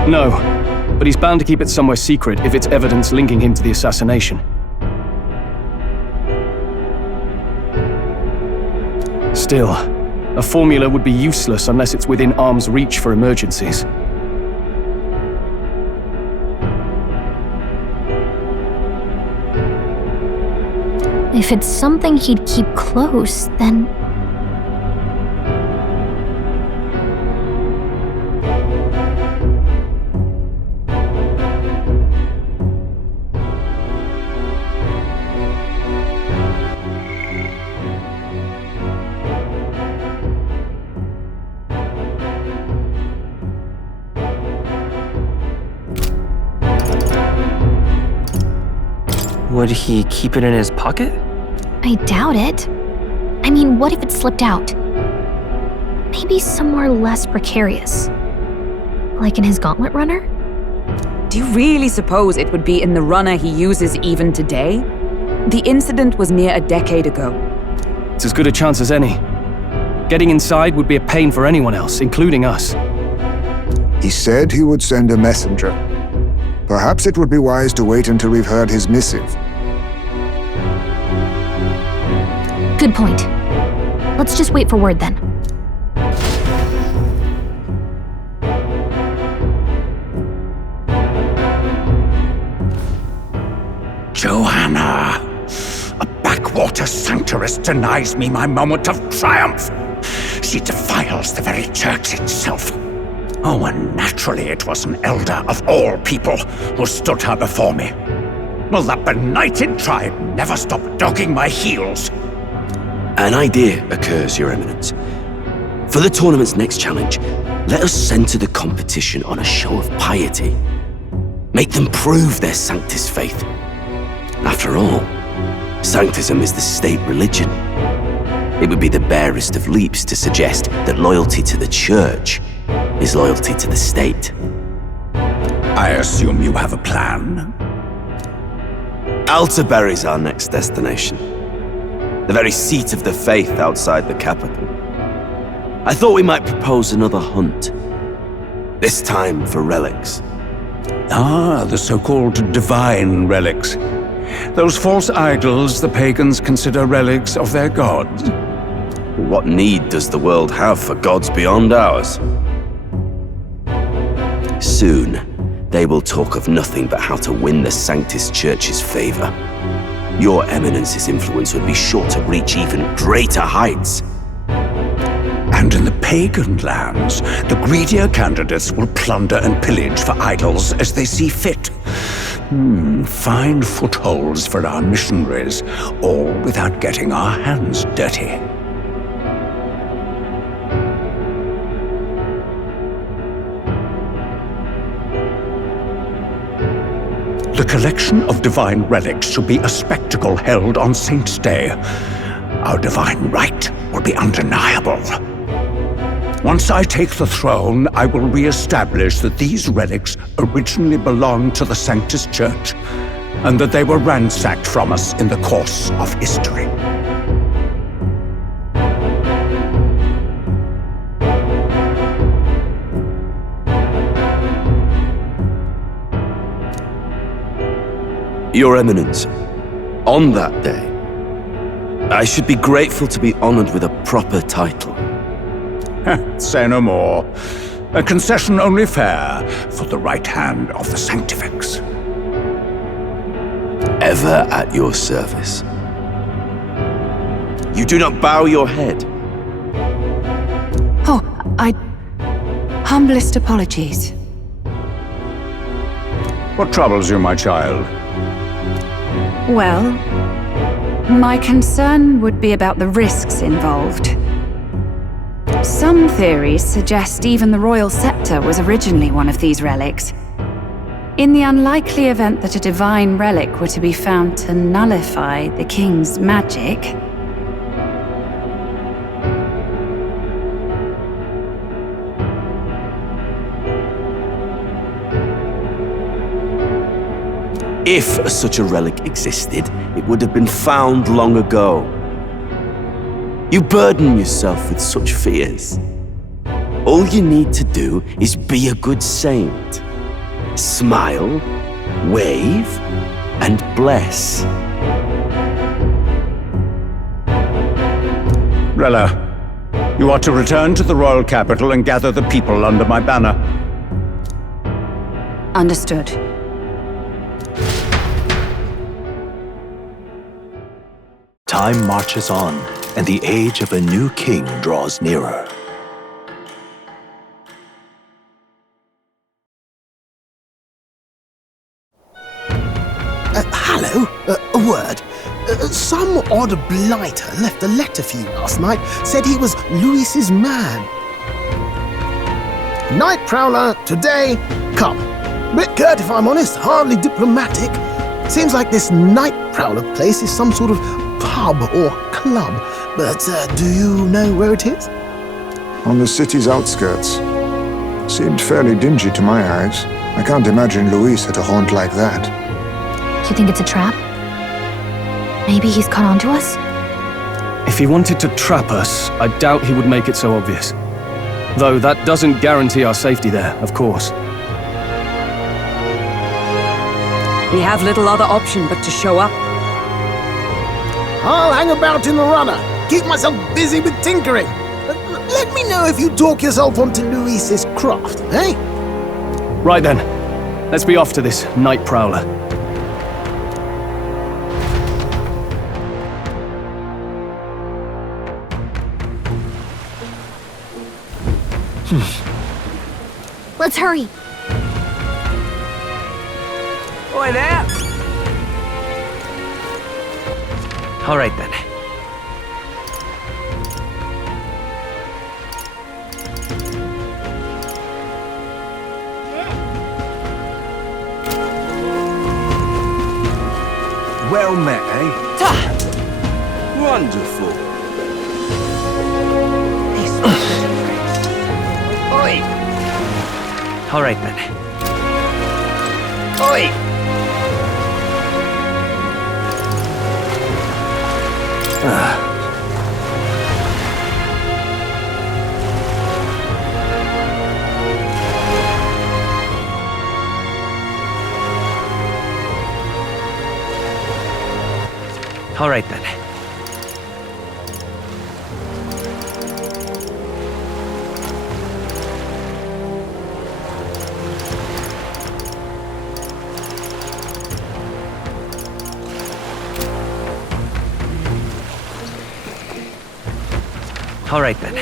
No, but he's bound to keep it somewhere secret if it's evidence linking him to the assassination. Still, a formula would be useless unless it's within arm's reach for emergencies. If it's something he'd keep close, then... Would he keep it in his pocket? I doubt it. I mean, what if it slipped out? Maybe somewhere less precarious. Like in his gauntlet runner? Do you really suppose it would be in the runner he uses even today? The incident was near a decade ago. It's as good a chance as any. Getting inside would be a pain for anyone else, including us. He said he would send a messenger. Perhaps it would be wise to wait until we've heard his missive. Good point. Let's just wait for word then. Joanna! A backwater sanctuarist denies me my moment of triumph! She defiles the very church itself. Oh, and naturally it was an Elda of all people who stood her before me. Will that benighted tribe never stop dogging my heels? An idea occurs, Your Eminence. For the tournament's next challenge, let us center the competition on a show of piety. Make them prove their Sanctus faith. After all, Sanctism is the state religion. It would be the barest of leaps to suggest that loyalty to the church is loyalty to the state. I assume you have a plan? Altaberry's our next destination. The very seat of the faith outside the capital. I thought we might propose another hunt. This time for relics. Ah, the so-called divine relics. Those false idols the pagans consider relics of their gods. What need does the world have for gods beyond ours? Soon, they will talk of nothing but how to win the Sanctus Church's favor. Your Eminence's influence would be sure to reach even greater heights. And in the pagan lands, the greedier candidates will plunder and pillage for idols as they see fit. Fine footholds for our missionaries, all without getting our hands dirty. The collection of divine relics should be a spectacle held on Saint's Day. Our divine right will be undeniable. Once I take the throne, I will re-establish that these relics originally belonged to the Sanctus Church, and that they were ransacked from us in the course of history. Your Eminence, on that day, I should be grateful to be honored with a proper title. Say no more. A concession only fair for the right hand of the Sanctifex. Ever at your service. You do not bow your head. Oh, humblest apologies. What troubles you, my child? Well, my concern would be about the risks involved. Some theories suggest even the royal scepter was originally one of these relics. In the unlikely event that a divine relic were to be found to nullify the king's magic... If such a relic existed, it would have been found long ago. You burden yourself with such fears. All you need to do is be a good saint. Smile, wave, and bless. Rella, you are to return to the royal capital and gather the people under my banner. Understood. Time marches on, and the age of a new king draws nearer. Hello? A word. Some odd blighter left a letter for you last night. Said he was Louis's man. Night Prowler, today, come. Bit curt if I'm honest, hardly diplomatic. Seems like this Night Prowler place is some sort of pub or club. But do you know where it is? On the city's outskirts. Seemed fairly dingy to my eyes. I can't imagine Louis at a haunt like that. You think it's a trap? Maybe he's caught on to us? If he wanted to trap us, I doubt he would make it so obvious. Though that doesn't guarantee our safety there, of course. We have little other option but to show up. I'll hang about in the runner. Keep myself busy with tinkering. Let me know if you talk yourself onto Louis's craft, eh? Right then. Let's be off to this Night Prowler. Let's hurry. Oi there! All right then. Well met, eh? Wonderful. Oi! All right then. Oi! All right then. All right then.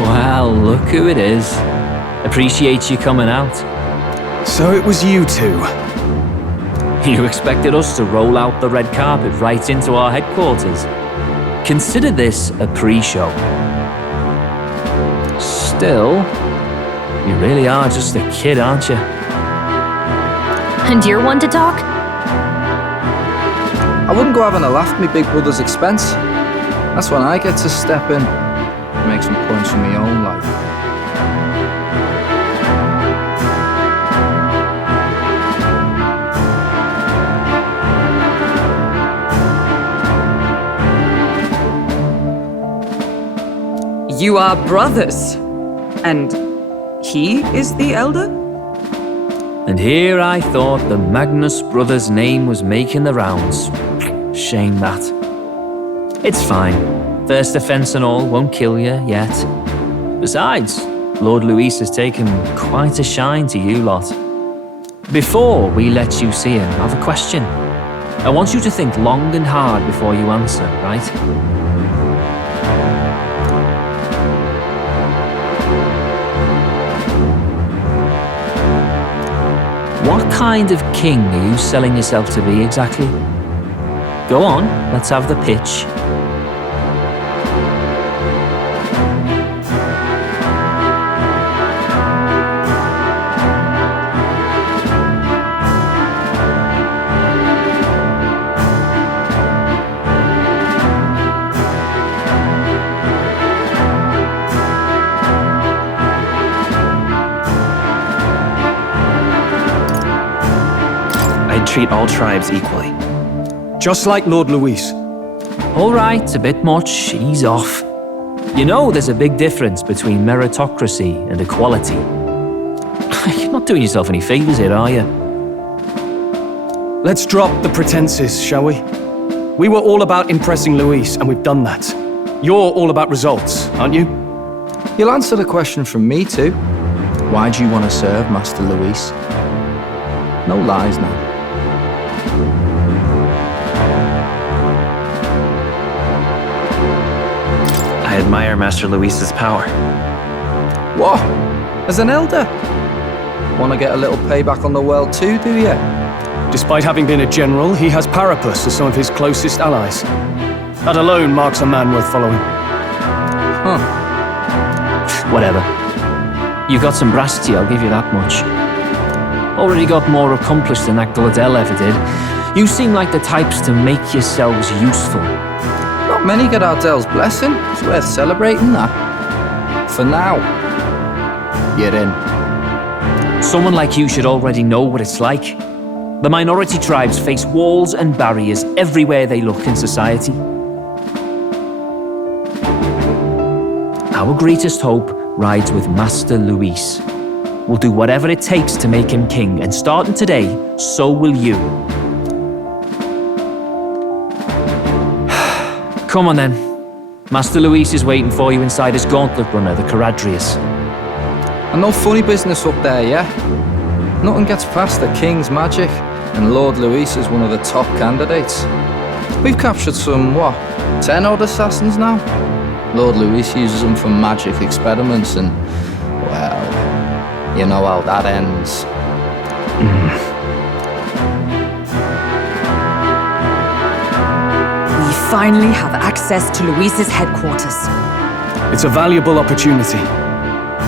Well, look who it is. Appreciate you coming out. So it was you two. You expected us to roll out the red carpet right into our headquarters. Consider this a pre-show. Still, you really are just a kid, aren't you? And you're one to talk? I wouldn't go having a laugh at me big brother's expense. That's when I get to step in and make some points for my own life. You are brothers. And he is the Elder? And here I thought the Magnus brothers' name was making the rounds. Shame that. It's fine. First offense and all won't kill you yet. Besides, Lord Louis has taken quite a shine to you lot. Before we let you see him, I have a question. I want you to think long and hard before you answer, right? What kind of king are you selling yourself to be exactly? Go on, let's have the pitch. treat all tribes equally. Just like Lord Luis. All right, a bit much. Ease off. You know there's a big difference between meritocracy and equality. You're not doing yourself any favors here, are you? Let's drop the pretenses, shall we? We were all about impressing Luis, and we've done that. You're all about results, aren't you? You'll answer the question from me too. Why do you want to serve Master Luis? No lies now. I admire Master Luis's power. What? As an elder? Want to get a little payback on the world too, do you? Despite having been a general, he has Parapus as some of his closest allies. That alone marks a man worth following. Huh. Whatever. You've got some brass to you, I'll give you that much. Already got more accomplished than that Gladell ever did. You seem like the types to make yourselves useful. Not many get Ardell's blessing. It's worth celebrating that. For now, you're in. Someone like you should already know what it's like. The minority tribes face walls and barriers everywhere they look in society. Our greatest hope rides with Master Luis. We'll do whatever it takes to make him king, and starting today, so will you. Come on then. Master Luis is waiting for you inside his gauntlet runner, the Caradrius. And no funny business up there, yeah? Nothing gets past the king's magic, and Lord Luis is one of the top candidates. We've captured some, 10 odd assassins now? Lord Luis uses them for magic experiments and, well, you know how that ends. We finally have access to Luis's headquarters. It's a valuable opportunity.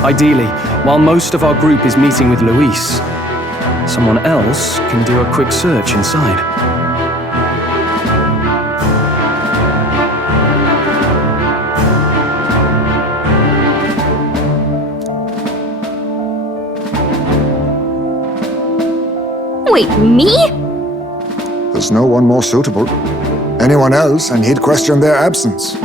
Ideally, while most of our group is meeting with Luis, someone else can do a quick search inside. Wait, me? There's no one more suitable. Anyone else, and he'd question their absence.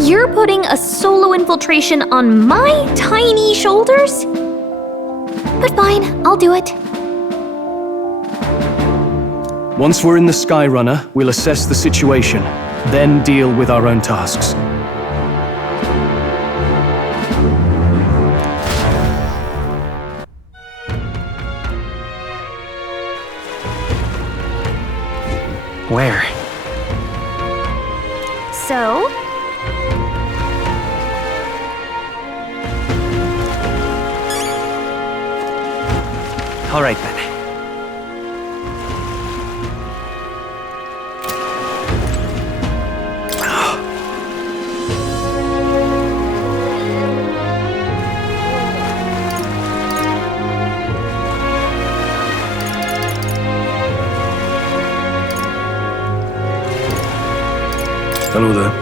You're putting a solo infiltration on my tiny shoulders? But fine, I'll do it. Once we're in the Skyrunner, we'll assess the situation, then deal with our own tasks. Where? So? All right then. Hello there.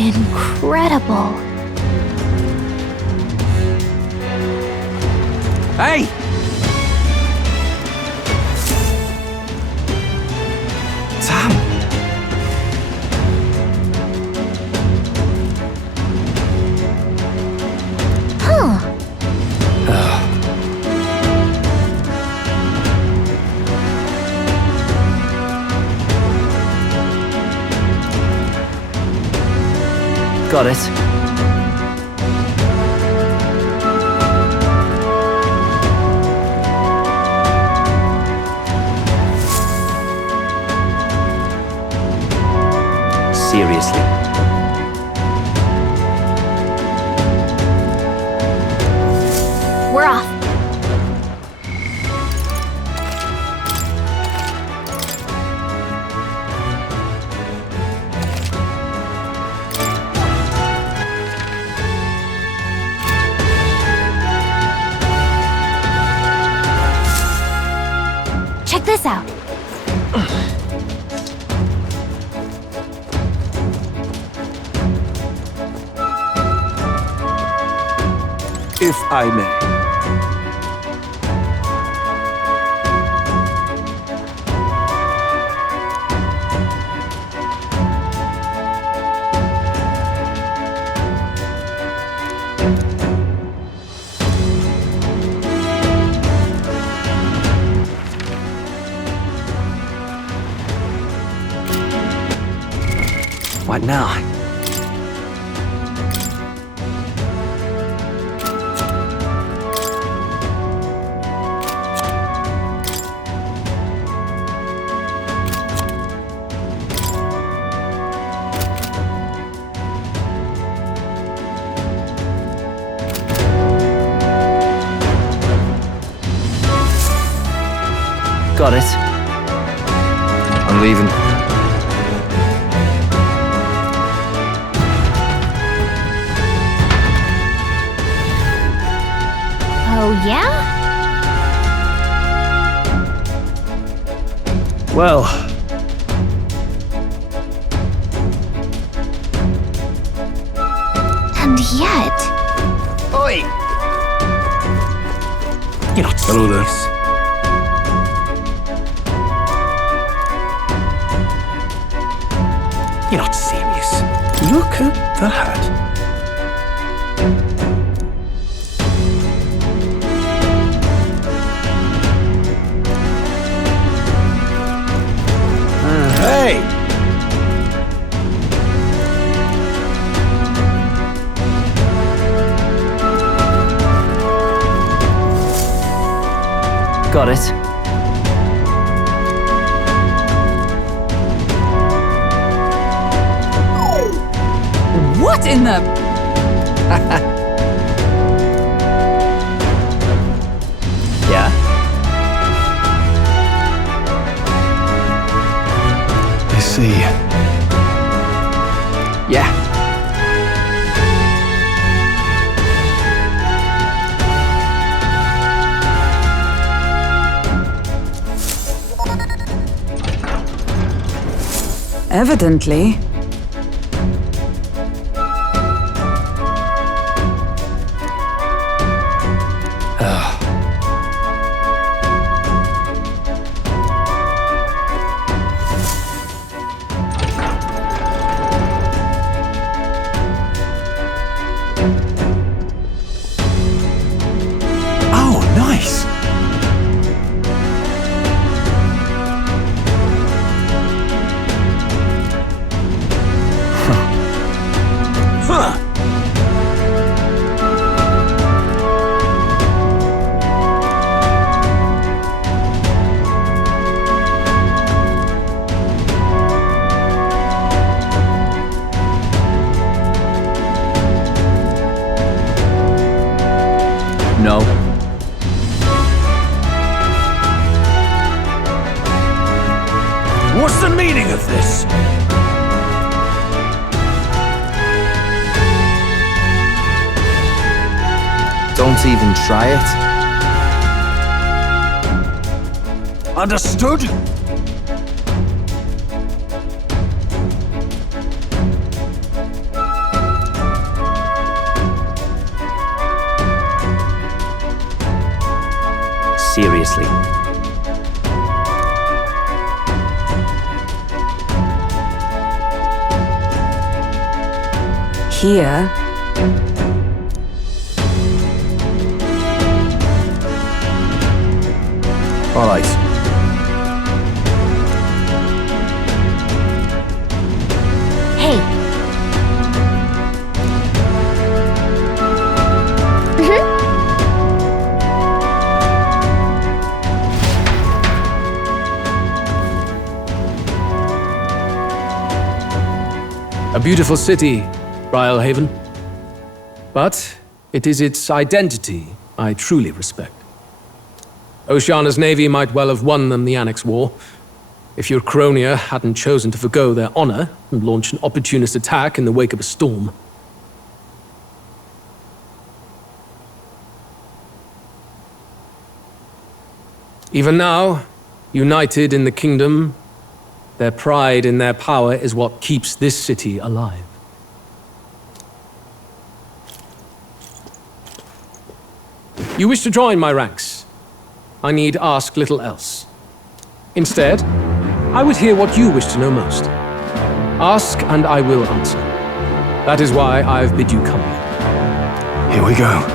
Incredible. Hey! Sam! Huh. Got it. Seriously. We're off. Check this out. if I may. What now? Got it. I'm leaving. Oh, yeah? Well, And yet... Oi! you're not serious. You're not serious. Look at that. Hey! Got it. What in the... Yeah? I see. Yeah. Evidently. Oh, nice. Huh. No. What's the meaning of this? Don't even try it. Understood? Seriously. Here... All right. Hey. A beautiful city, Rhylehaven. But it is its identity I truly respect. Oceana's navy might well have won them the Annex War, if Euchronia hadn't chosen to forgo their honor and launch an opportunist attack in the wake of a storm. Even now, united in the kingdom, their pride in their power is what keeps this city alive. You wish to join my ranks. I need ask little else. Instead, I would hear what you wish to know most. Ask and I will answer. That is why I've bid you come here. Here we go.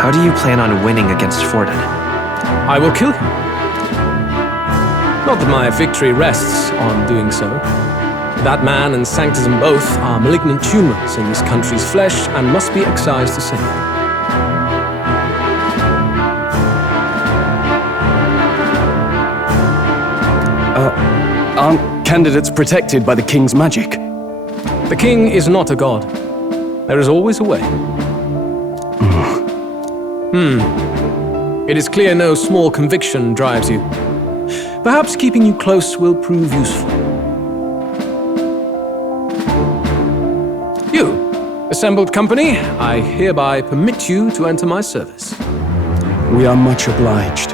How do you plan on winning against Forden? I will kill him. Not that my victory rests on doing so. That man and Sanctism both are malignant tumors in this country's flesh and must be excised the same. Aren't candidates protected by the king's magic? The king is not a god. There is always a way. It is clear no small conviction drives you. Perhaps keeping you close will prove useful. You, assembled company, I hereby permit you to enter my service. We are much obliged.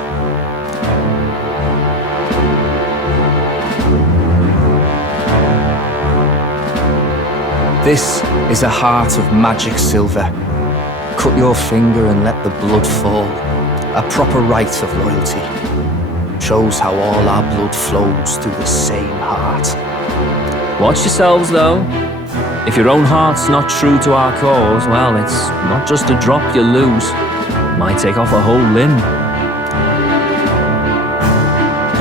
This is a heart of magic silver. Cut your finger and let the blood fall. A proper rite of loyalty. Shows how all our blood flows through the same heart. Watch yourselves, though. If your own heart's not true to our cause, well, it's not just a drop you lose. Might take off a whole limb.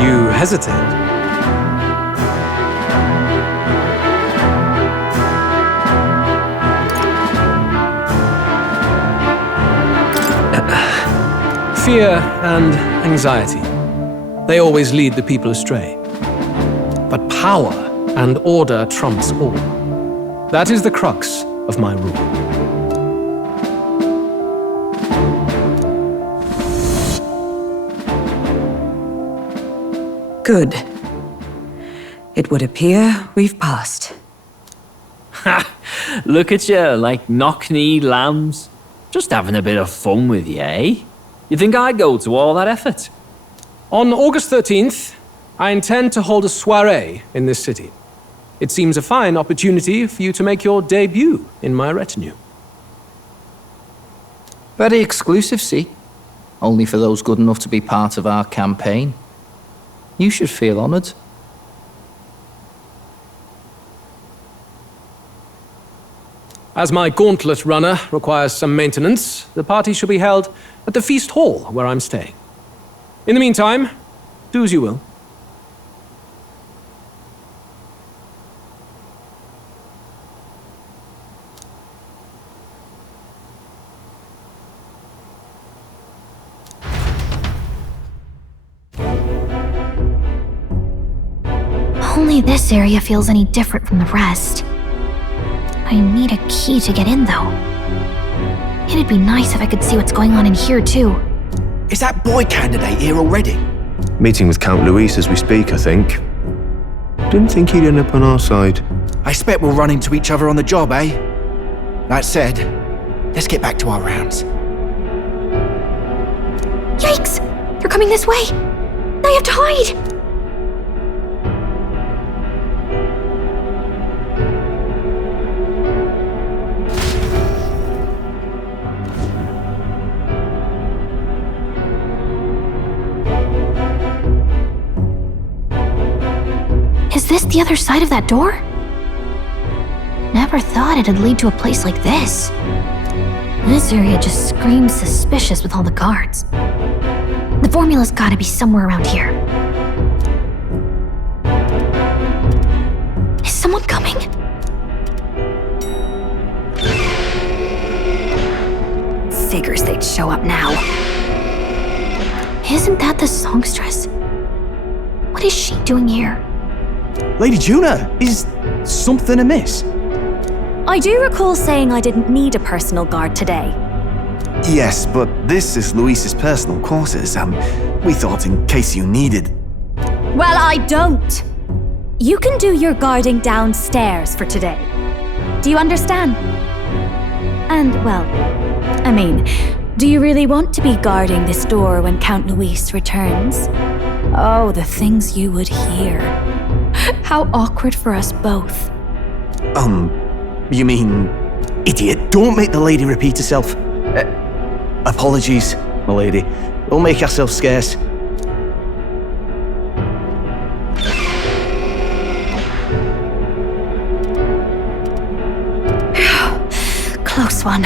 You hesitate. Fear and anxiety. They always lead the people astray. But power and order trumps all. That is the crux of my rule. Good. It would appear we've passed. Ha! Look at you, like knock-kneed lambs. Just having a bit of fun with you, eh? You think I'd go to all that effort? On August 13th, I intend to hold a soirée in this city. It seems a fine opportunity for you to make your debut in my retinue. Very exclusive, see? Only for those good enough to be part of our campaign. You should feel honored. As my gauntlet runner requires some maintenance, the party shall be held at the feast hall where I'm staying. In the meantime, do as you will. Only this area feels any different from the rest. I need a key to get in, though. It'd be nice if I could see what's going on in here, too. Is that boy candidate here already? Meeting with Count Luis as we speak, I think. Didn't think he'd end up on our side. I expect we'll run into each other on the job, eh? That said, let's get back to our rounds. Yikes! They're coming this way! I have to hide! Is this the other side of that door? Never thought it'd lead to a place like this. This area just screams suspicious with all the guards. The formula's gotta be somewhere around here. Is someone coming? Figures they'd show up now. Isn't that the songstress? What is she doing here? Lady Juna, is something amiss? I do recall saying I didn't need a personal guard today. Yes, but this is Luis's personal quarters. We thought in case you needed... Well, I don't. You can do your guarding downstairs for today. Do you understand? And, well, I mean, Do you really want to be guarding this door when Count Luis returns? Oh, the things you would hear. How awkward for us both. You mean... Idiot, don't make the lady repeat herself. Apologies, my lady. We'll make ourselves scarce. Close one.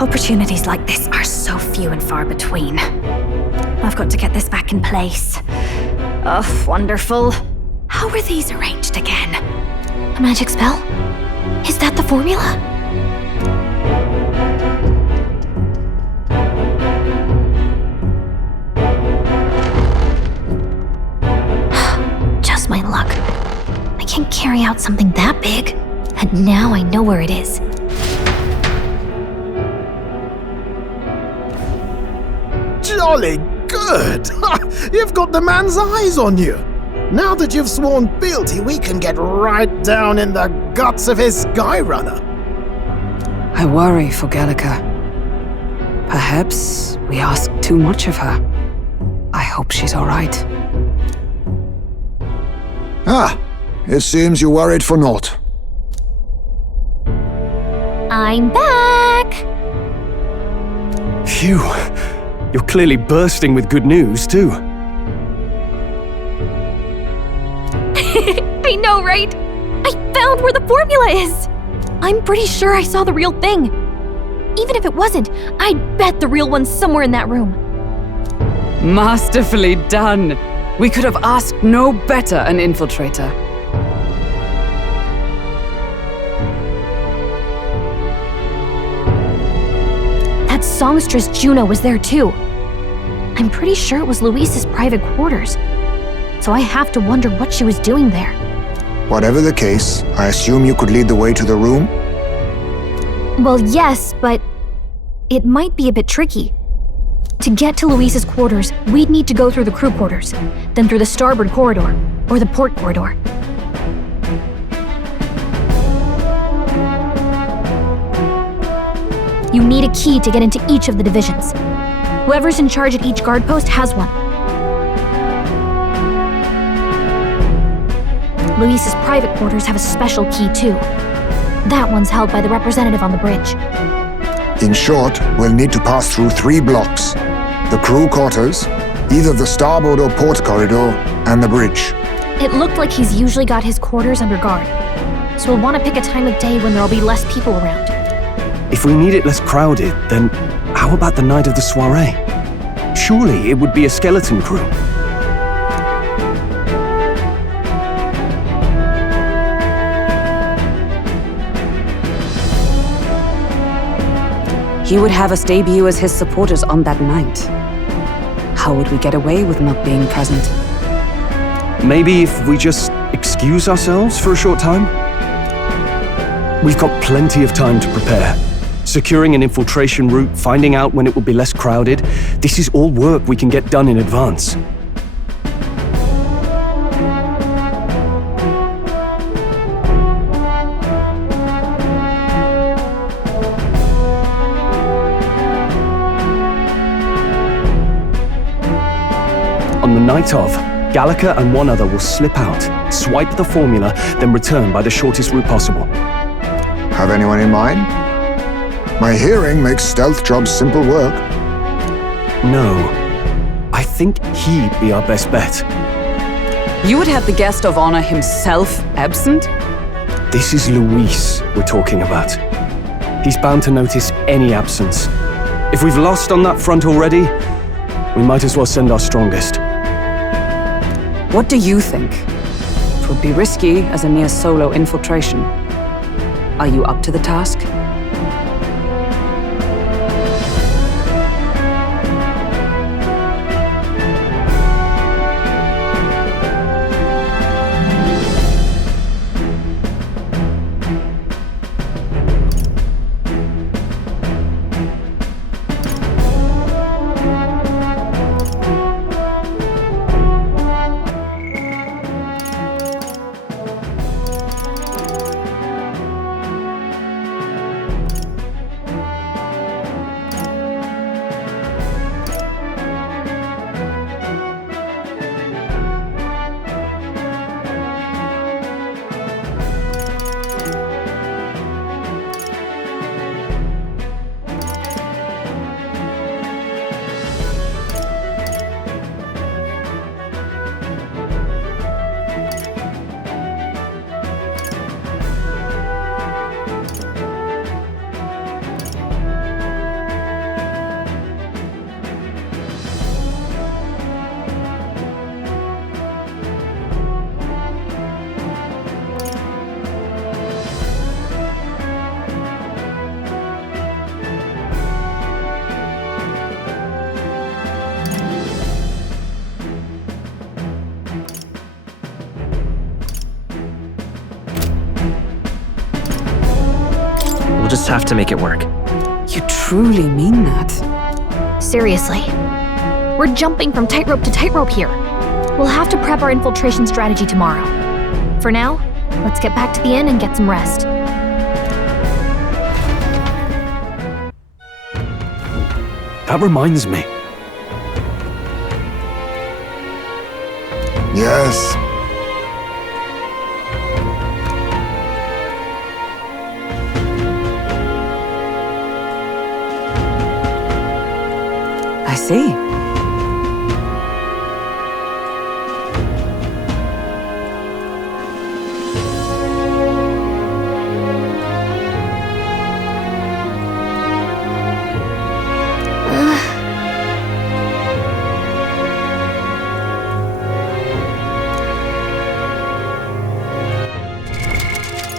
Opportunities like this are so few and far between. I've got to get this back in place. Oh, wonderful. How were these arranged again? A magic spell? Is that the formula? Just my luck. I can't carry out something that big. And now I know where it is. Jolly good! You've got the man's eyes on you. Now that you've sworn fealty, we can get right down in the guts of his Skyrunner. I worry for Gallica. Perhaps we ask too much of her. I hope she's all right. Ah, it seems you worried for naught. I'm back! Phew. You're clearly bursting with good news, too. I know, right? I found where the formula is! I'm pretty sure I saw the real thing. Even if it wasn't, I'd bet the real one's somewhere in that room. Masterfully done. We could have asked no better an infiltrator. That songstress Juno was there too. I'm pretty sure it was Luis's private quarters. So I have to wonder what she was doing there. Whatever the case, I assume you could lead the way to the room? Well, yes, but it might be a bit tricky. To get to Luis's quarters, we'd need to go through the crew quarters, then through the starboard corridor, or the port corridor. You need a key to get into each of the divisions. Whoever's in charge at each guard post has one. Luis's private quarters have a special key too. That one's held by the representative on the bridge. In short, we'll need to pass through 3 blocks. The crew quarters, either the starboard or port corridor, and the bridge. It looked like he's usually got his quarters under guard, so we'll want to pick a time of day when there'll be less people around. If we need it less crowded, then how about the night of the soiree? Surely it would be a skeleton crew. He would have us debut as his supporters on that night. How would we get away with not being present? Maybe if we just excuse ourselves for a short time? We've got plenty of time to prepare. Securing an infiltration route, finding out when it will be less crowded, this is all work we can get done in advance. On the night of, Gallica and one other will slip out, swipe the formula, then return by the shortest route possible. Have anyone in mind? My hearing makes stealth jobs simple work. No. I think he'd be our best bet. You would have the guest of honor himself absent? This is Luis we're talking about. He's bound to notice any absence. If we've lost on that front already, we might as well send our strongest. What do you think? It would be risky as a near solo infiltration. Are you up to the task? just have to make it work. You truly mean that? Seriously. We're jumping from tightrope to tightrope here. We'll have to prep our infiltration strategy tomorrow. For now, let's get back to the inn and get some rest. That reminds me. Yes. I see.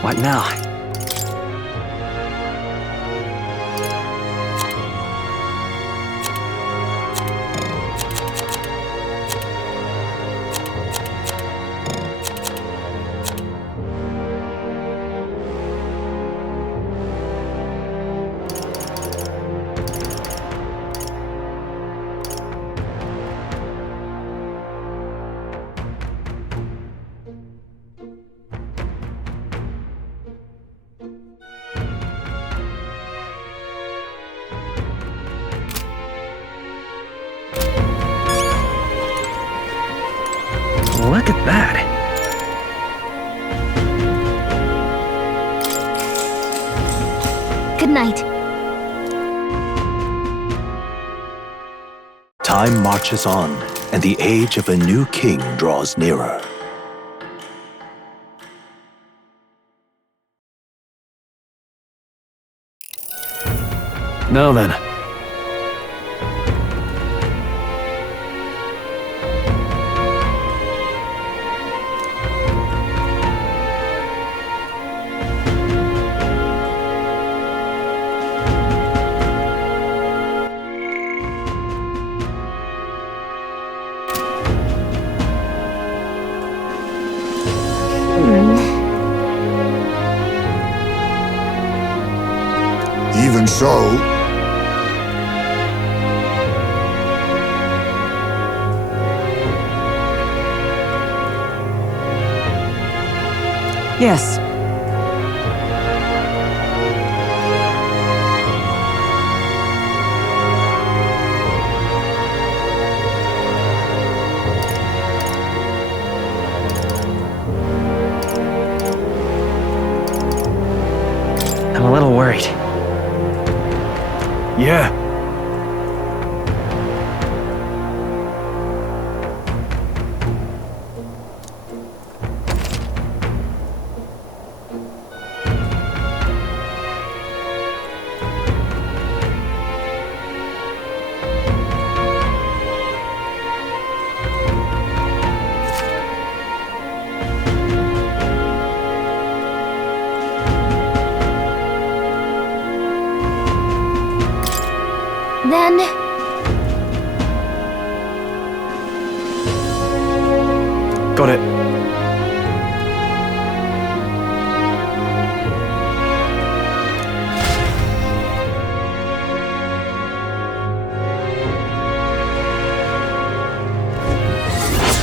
What now? Look at that. Good night. Time marches on, and the age of a new king draws nearer. Now then. Even so, yes. I'm a little worried. Yeah. Then... Got it.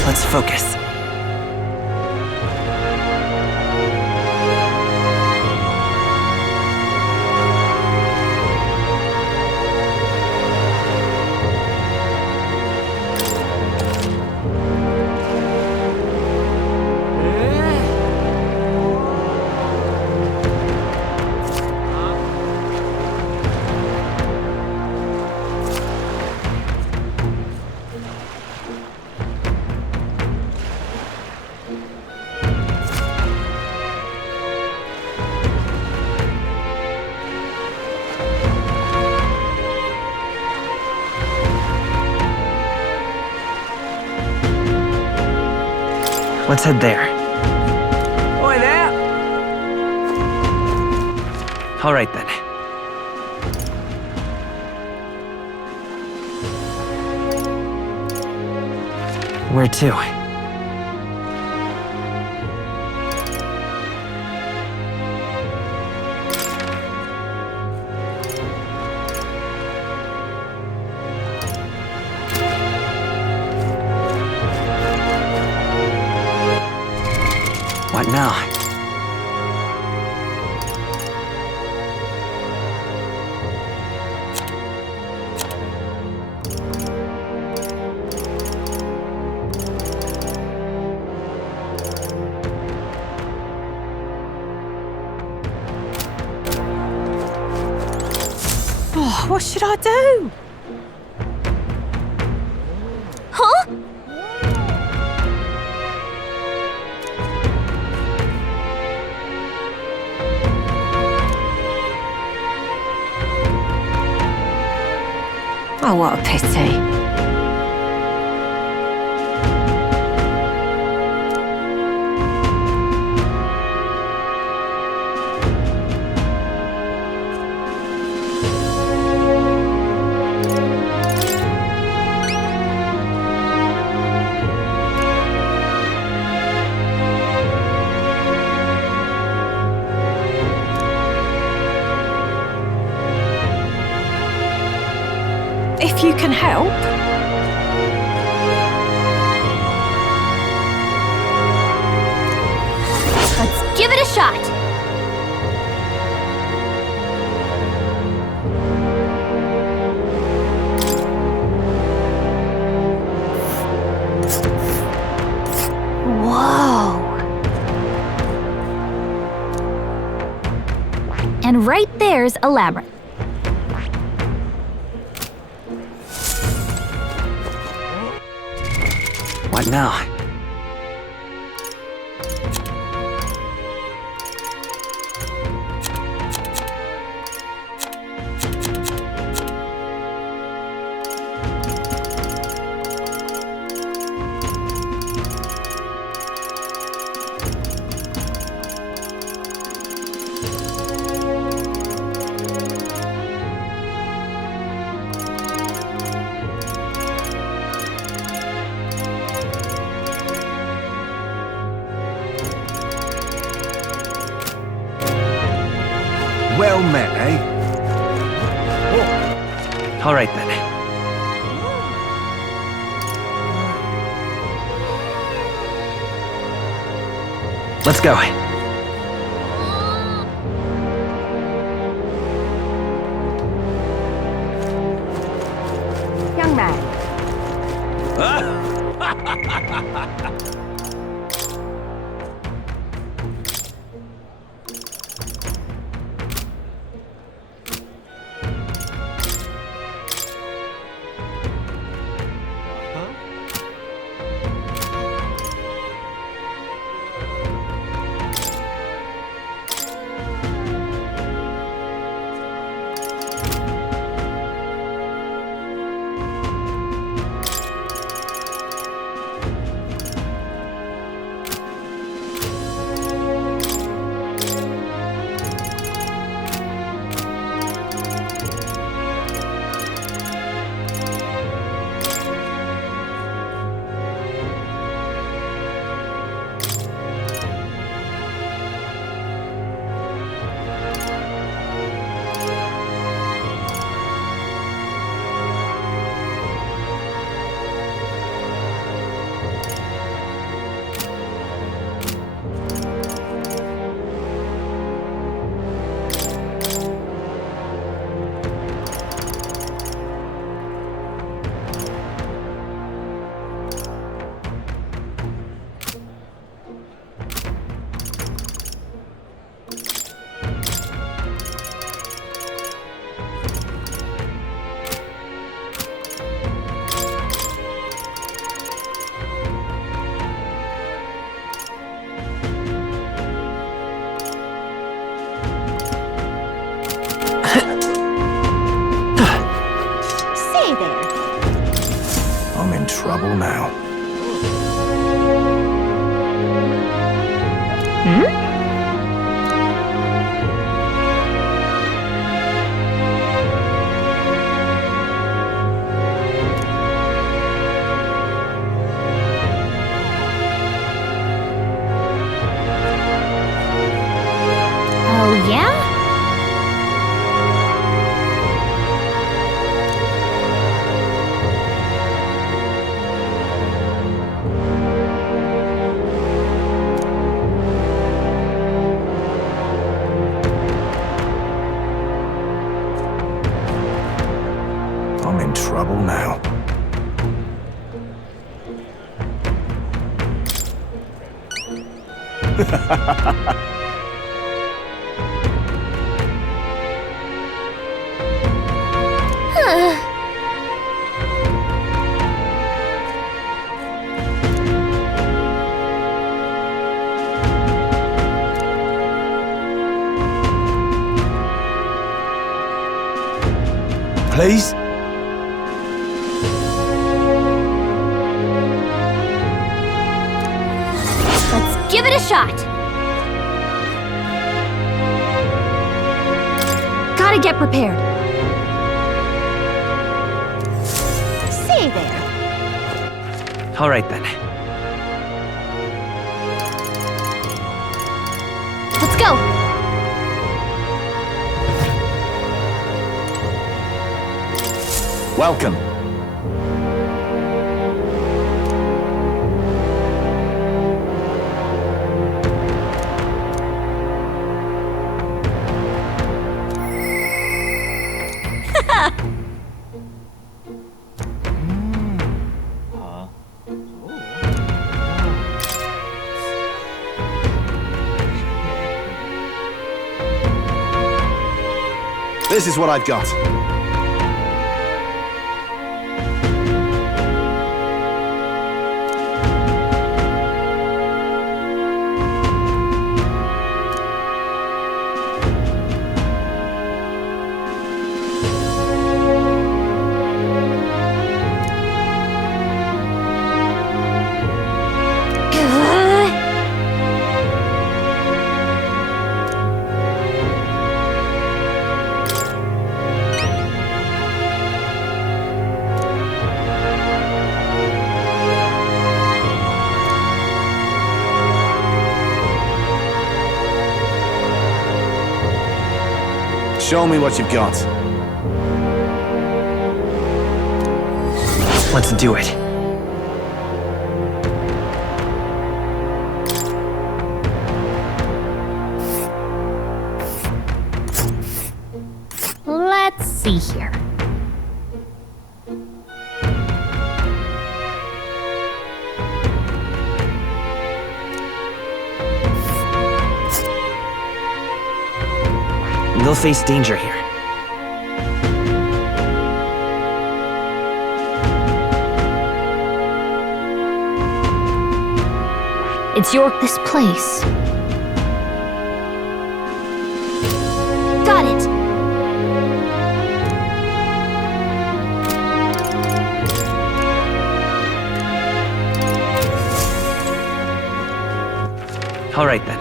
Let's focus. Let's head there. Oi there! All right then. Where to? What now? Oh, what should I do? Huh? Oh, what a pity. If you can help. Let's give it a shot. Whoa. And right there's a labyrinth. What now? Well met, eh? All right then. Let's go. Young man. I'm in trouble now. Oh, yeah? Please? Let's give it a shot. Gotta get prepared. Say there. All right then. Let's go. Welcome. This is what I've got. Show me what you've got. Let's do it. Let's see here. They'll face danger here. It's this place. Got it. All right then.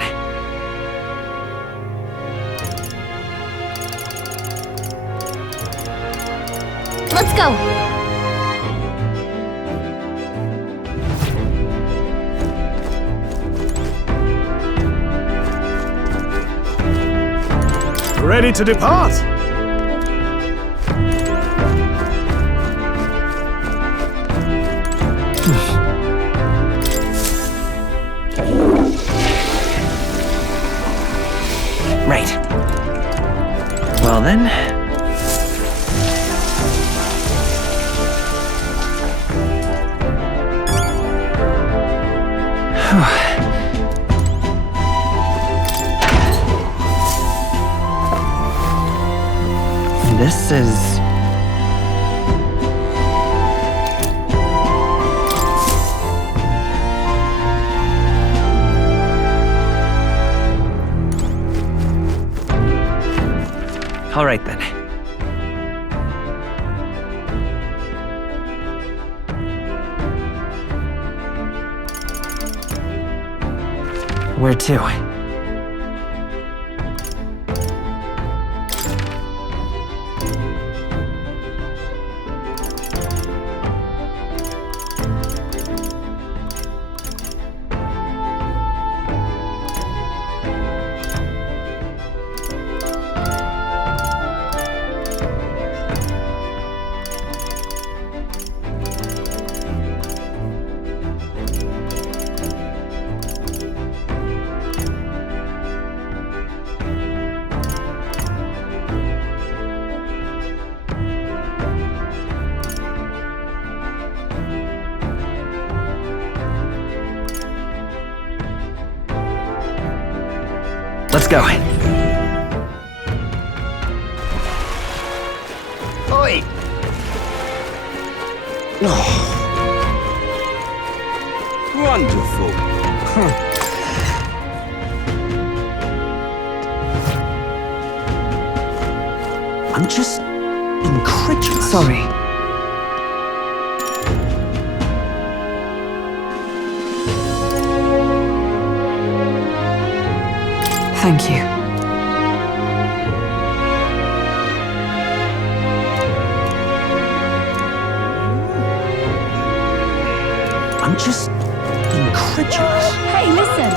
Let's go. Ready to depart? Right. Well then. This is... All right then. Where to? Let's go. Oi! Oh. Wonderful. I'm just incredulous. Sorry. Thank you. I'm just incredulous. Hey, listen!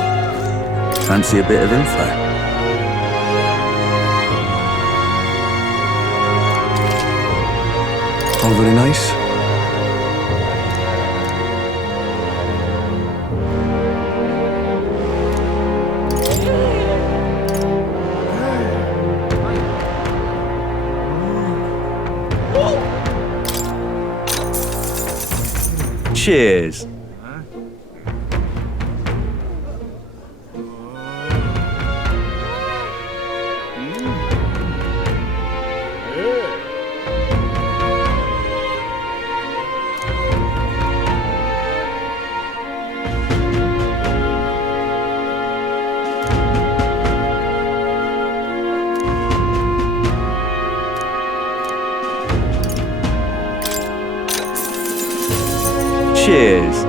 Fancy a bit of info? All very nice. Cheers. Cheers.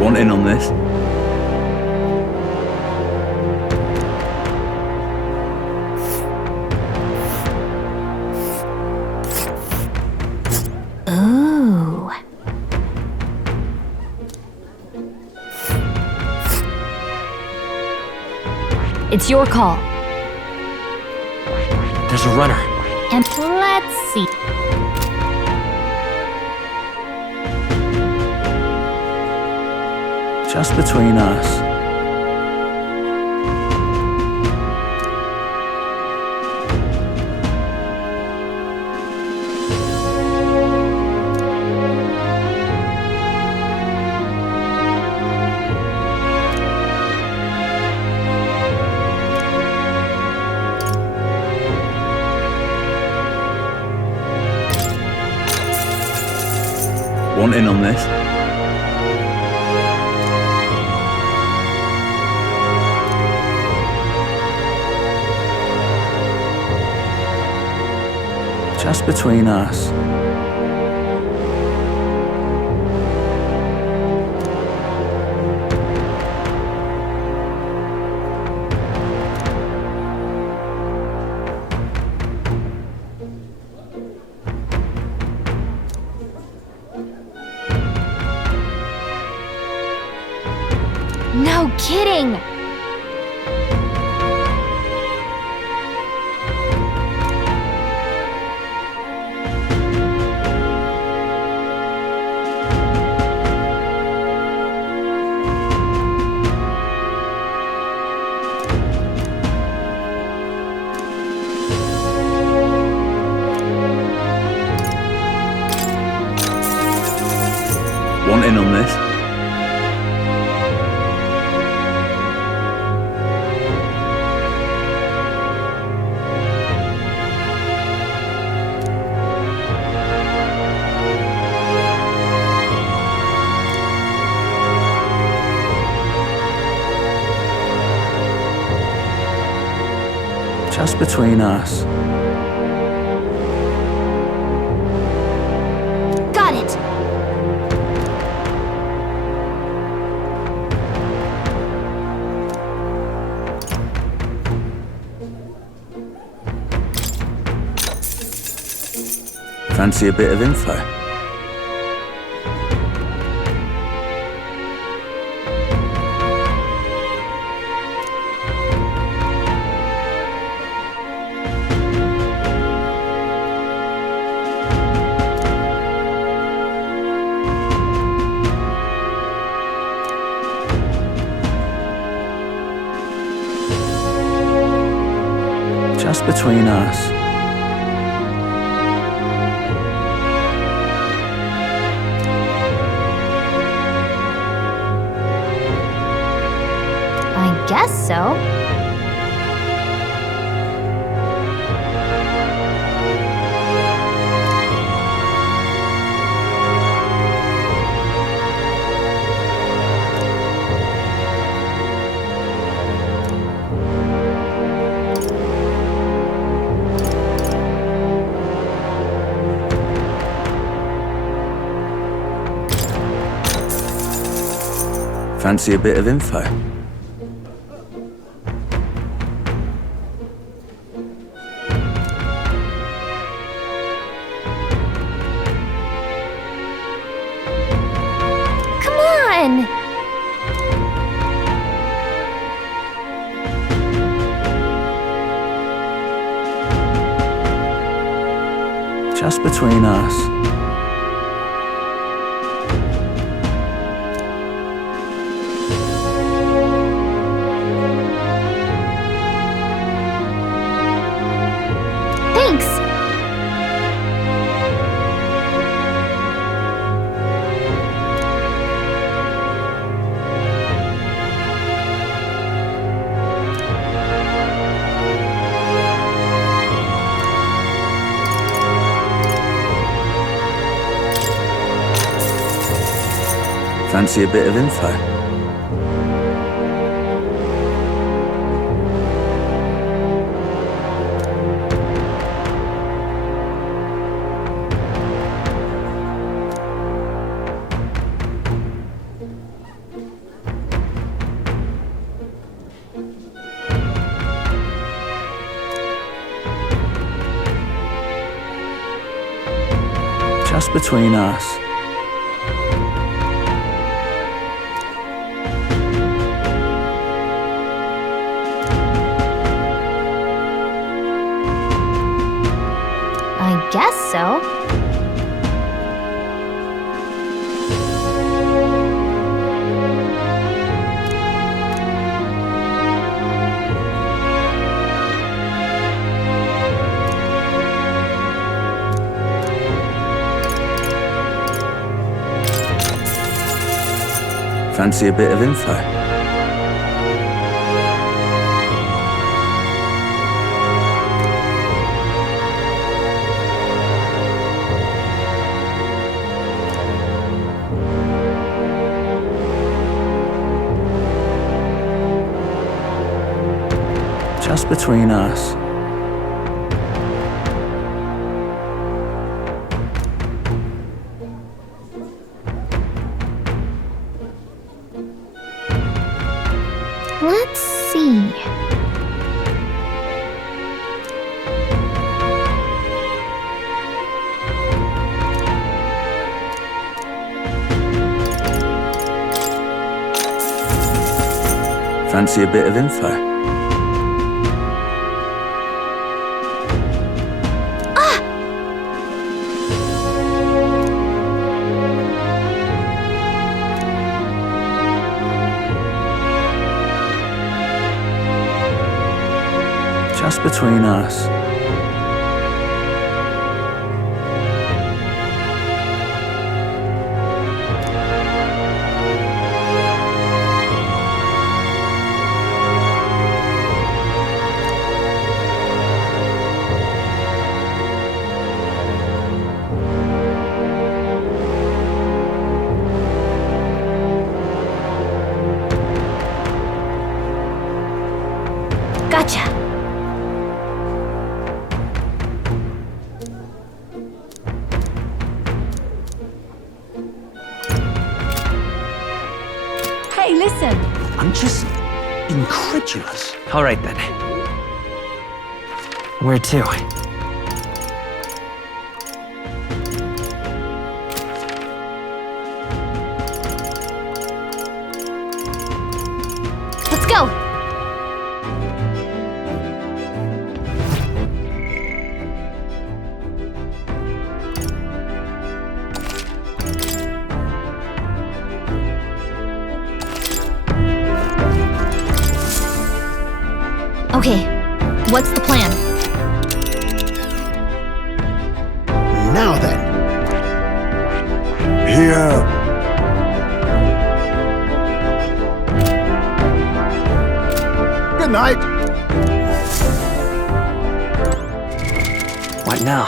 Want in on this? Ooh. It's your call. There's a runner. And let's see. Just between us. Want in on this? Just between us. No kidding! Want in on this? Just between us. Got it! Fancy a bit of info? Just between us. I guess so. Fancy a bit of info? Come on! Just between us. Thanks! Fancy a bit of info? Just between us. I guess so. Fancy a bit of info? Just between us. Let's see. Fancy a bit of info? Just between us. Gotcha. Hey, listen. I'm just incredulous. All right then. Where to? Let's go. Okay, what's the plan? Now then. Here. Good night. What now?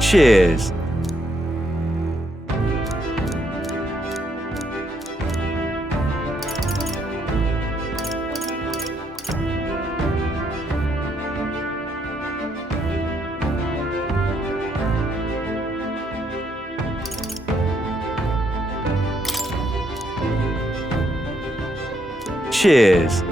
Cheers. Cheers.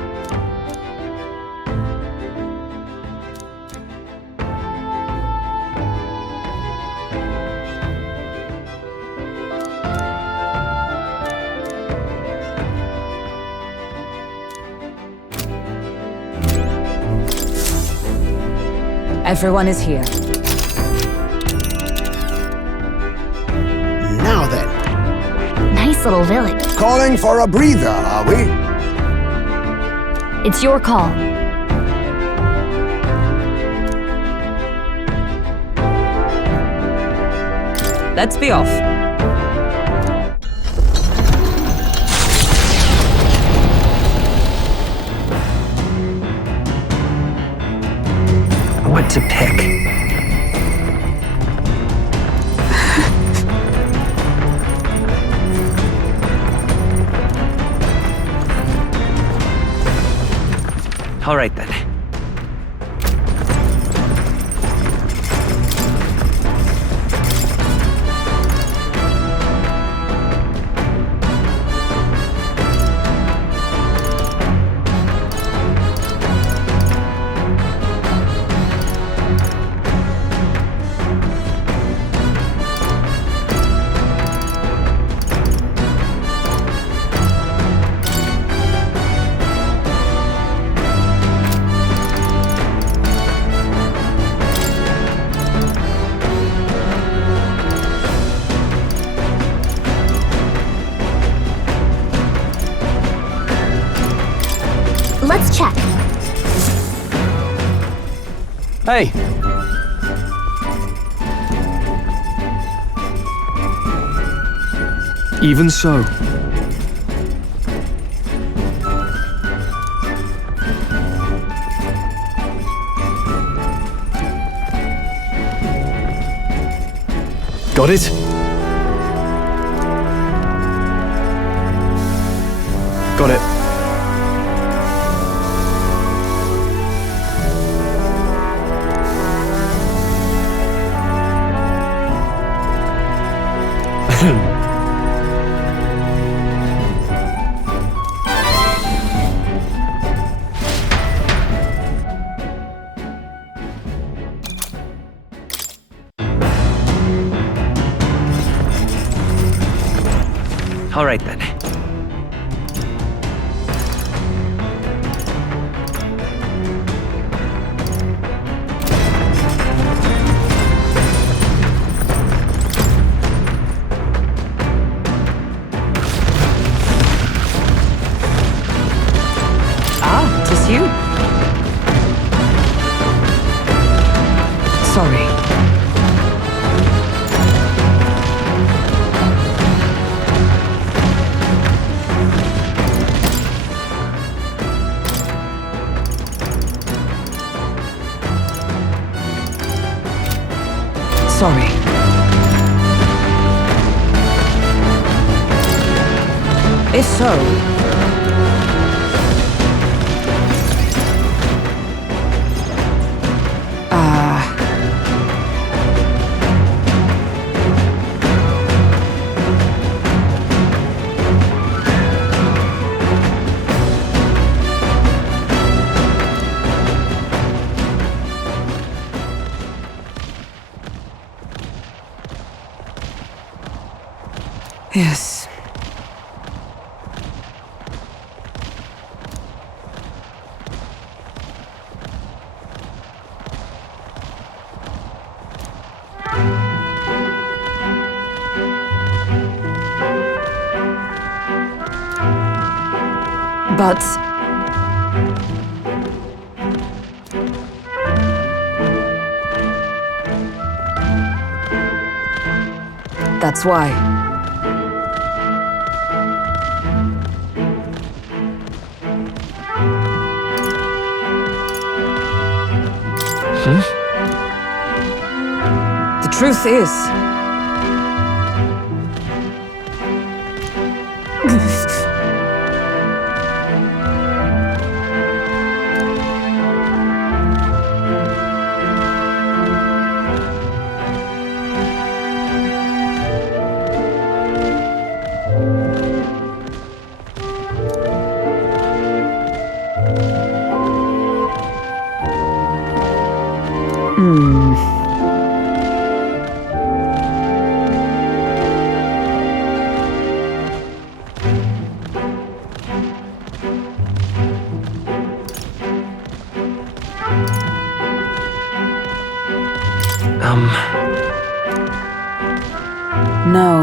Everyone is here. Now then. Nice little village. Calling for a breather, are we? It's your call. Let's be off. What to pick? All right then. Let's check. Hey! Even so. Got it? Got it. All right then. Ah, 'tis you. Sorry. Sorry. If so... Yes. But... that's why. The truth is... No.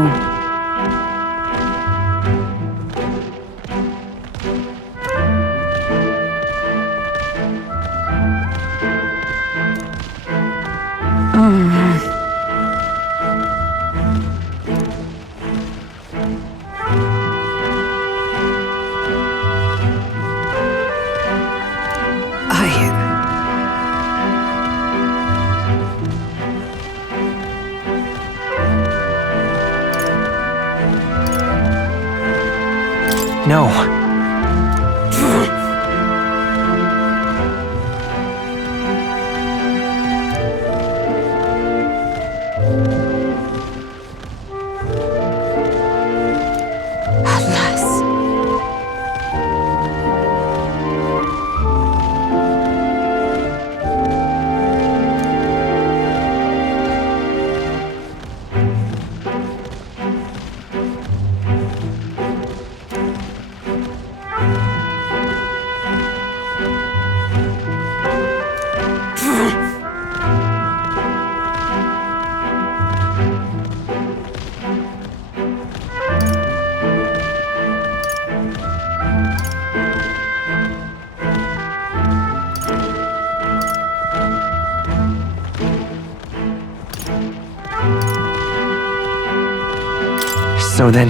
No. So then...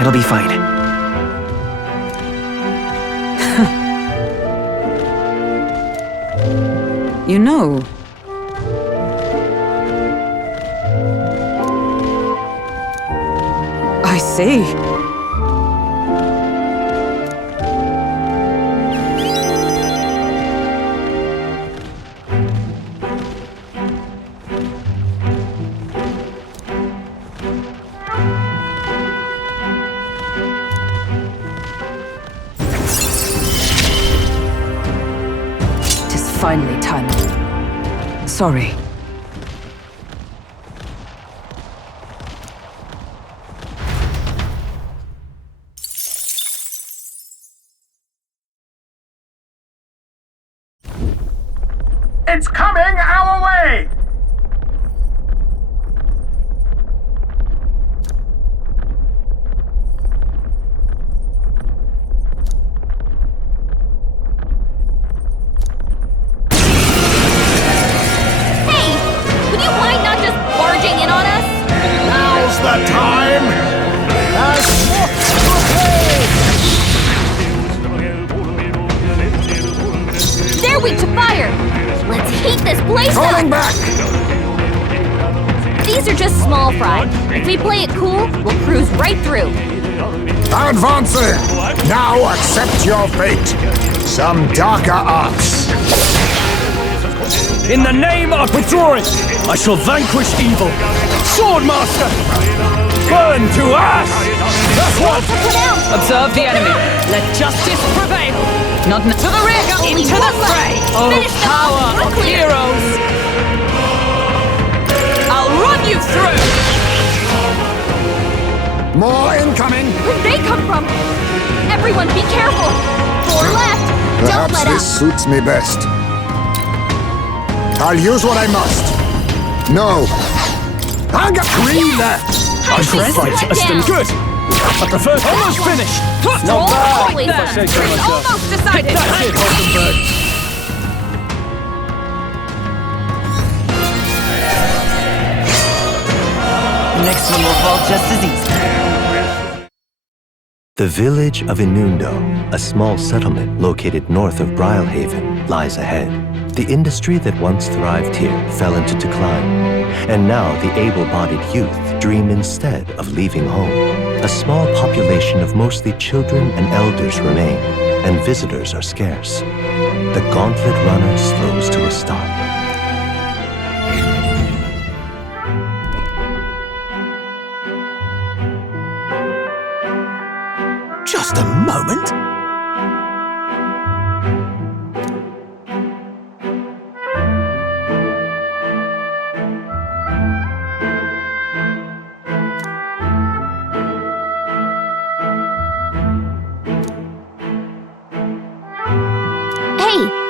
It'll be fine. You know... I see. Finally time. Sorry. It's coming our way! They're weak to fire! Let's heat this place up! Falling back! These are just small fry. If we play it cool, we'll cruise right through. Advancing! Now accept your fate. Some darker arts. In the name of withdrawing, I shall vanquish evil. Swordmaster! Burn to ash! That's what! Observe the enemy. Let justice prevail. Not to the rear, into the fray. Oh, power of heroes! I'll run you through! More incoming! Where'd they come from? Everyone, be careful! 4 left! Don't Perhaps let this up! suits me best. I'll use what I must. No. I got 3 left! I could fight Aston good! I prefer almost finished! Not bad! If I say so myself. Almost decided! That's it, Oldenburg! Next one will fall just as easy. The village of Inundo, a small settlement located north of Brylehaven, lies ahead. The industry that once thrived here fell into decline, and now the able-bodied youth dream instead of leaving home. A small population of mostly children and elders remain, and visitors are scarce. The gauntlet runner slows to a stop. Just a moment. Hey!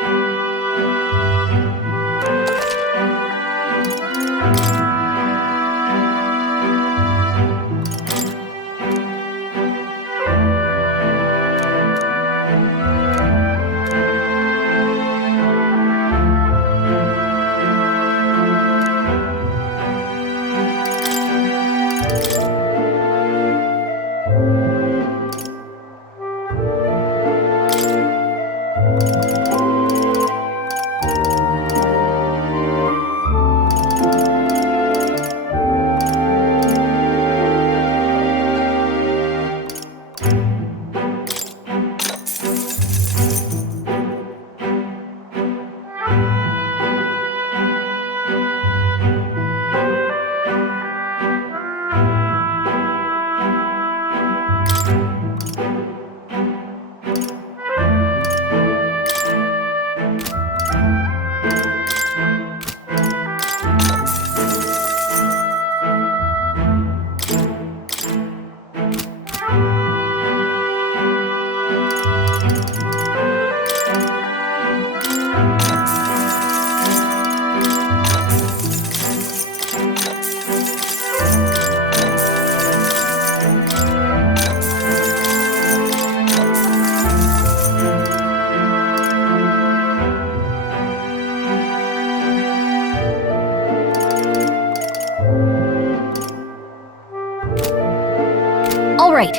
All right.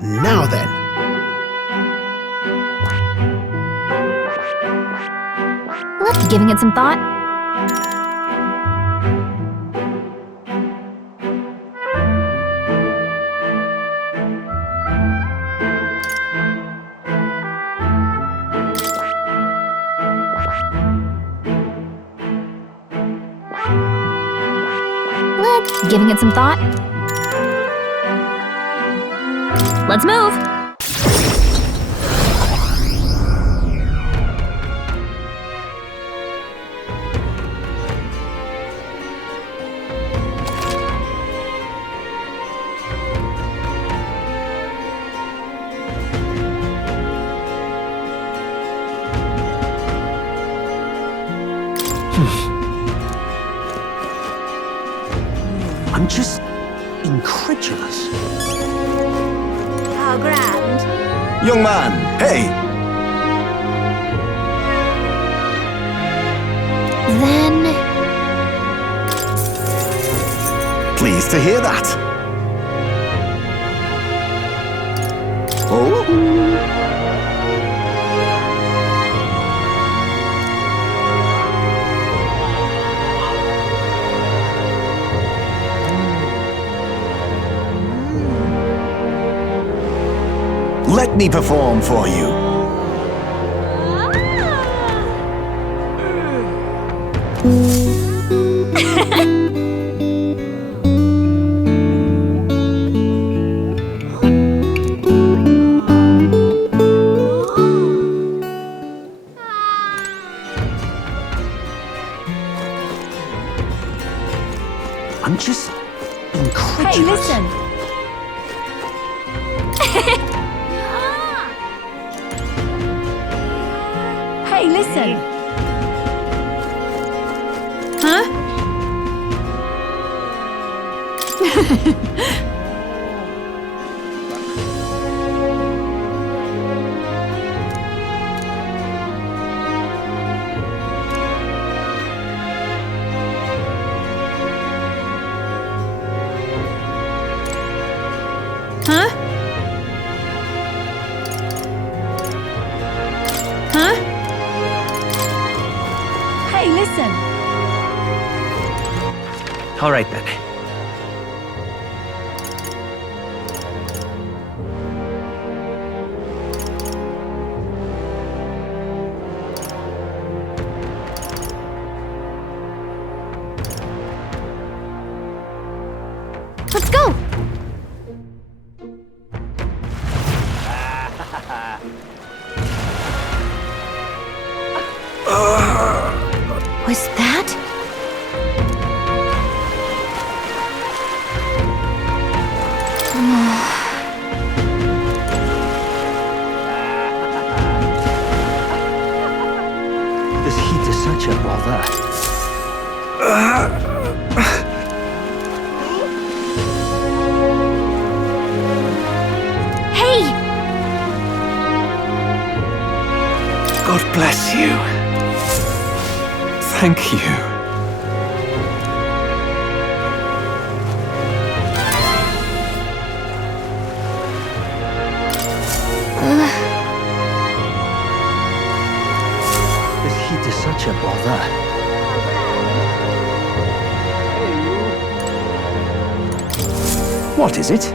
Now then. Well, giving it some thought? Giving it some thought? Let's move! I'm just incredulous. How grand. Young man, hey! Then... Pleased to hear that. Oh? Let me perform for you. Hey, listen. Hey, listen. Huh? Huh? Huh? Hey, listen. All right then. Let's go! Was that? This heat is such a bother. Hey! God bless you. Thank you. This heat is such a bother. What is it?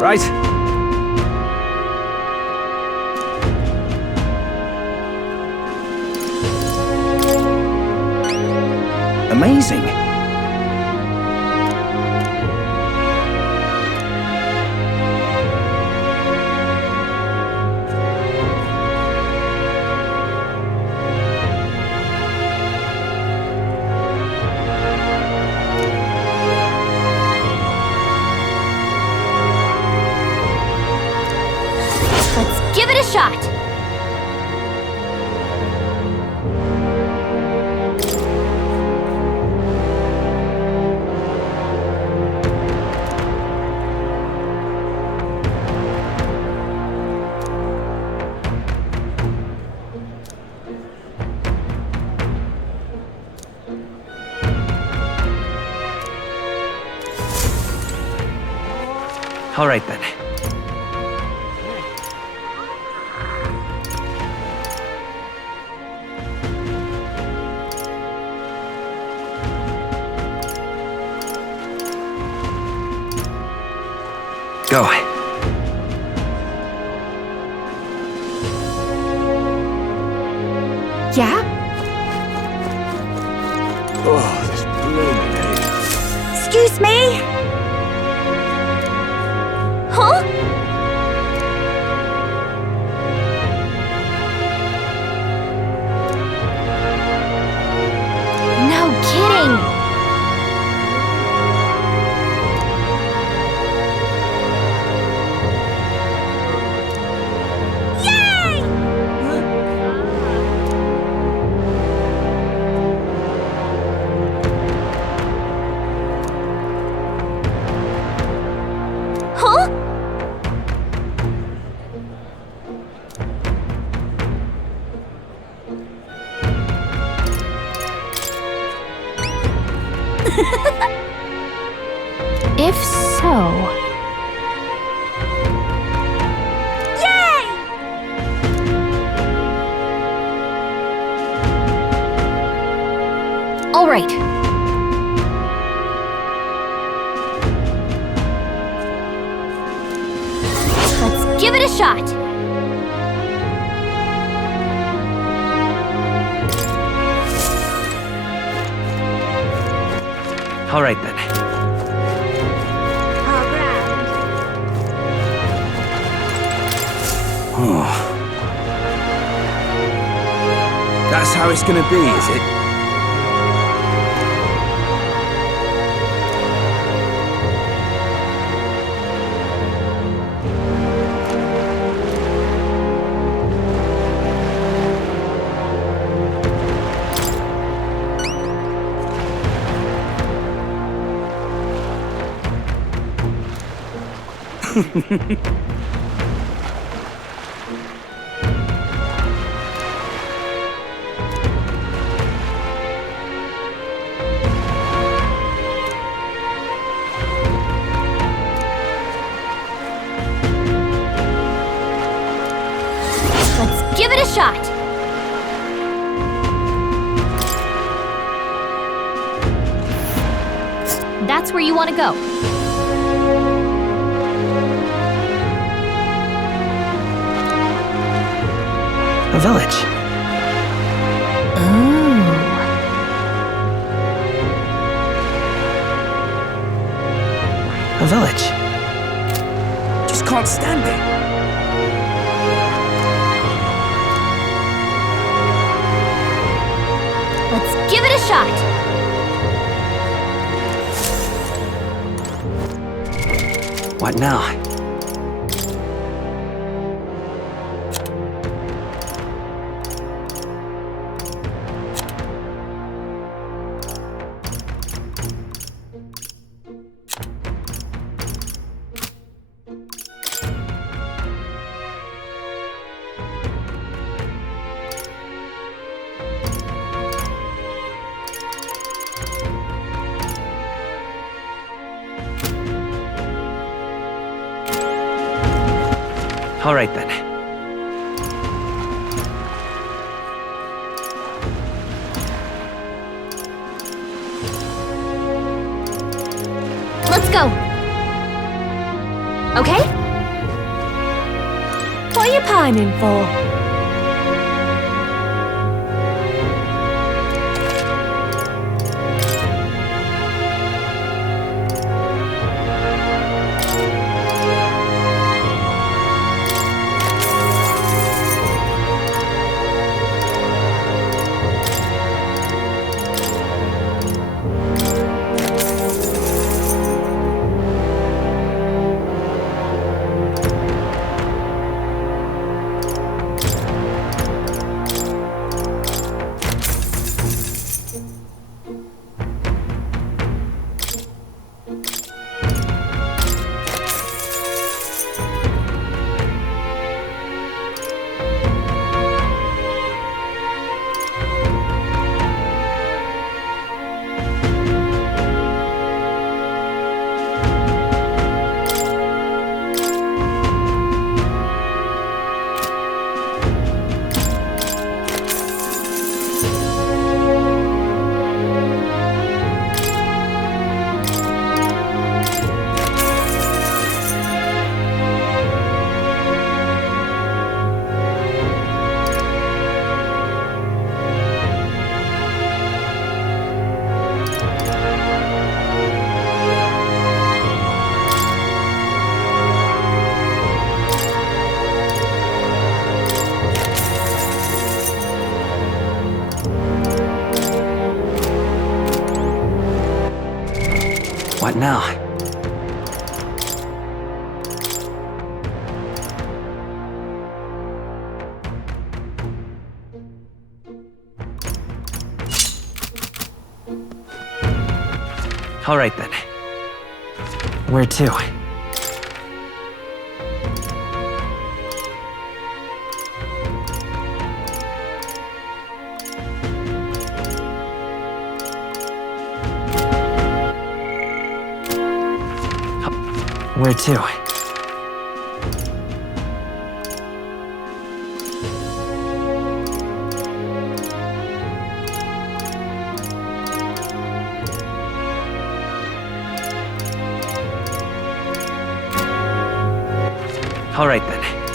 Right. Amazing. Let's give it a shot! All right then. Go. Yeah? Oh, this blooming heat. Excuse me? Huh? No kidding! Huh? If so... Yay! All right. give it a shot. All right then. Oh. That's how it's gonna be, is it? Let's give it a shot. That's where you want to go. A village. Ooh. A village. Just can't stand it. Let's give it a shot. What now? All right then. Let's go. Okay? What are you pining for? What now? All right then. Where to? Where to? All right then.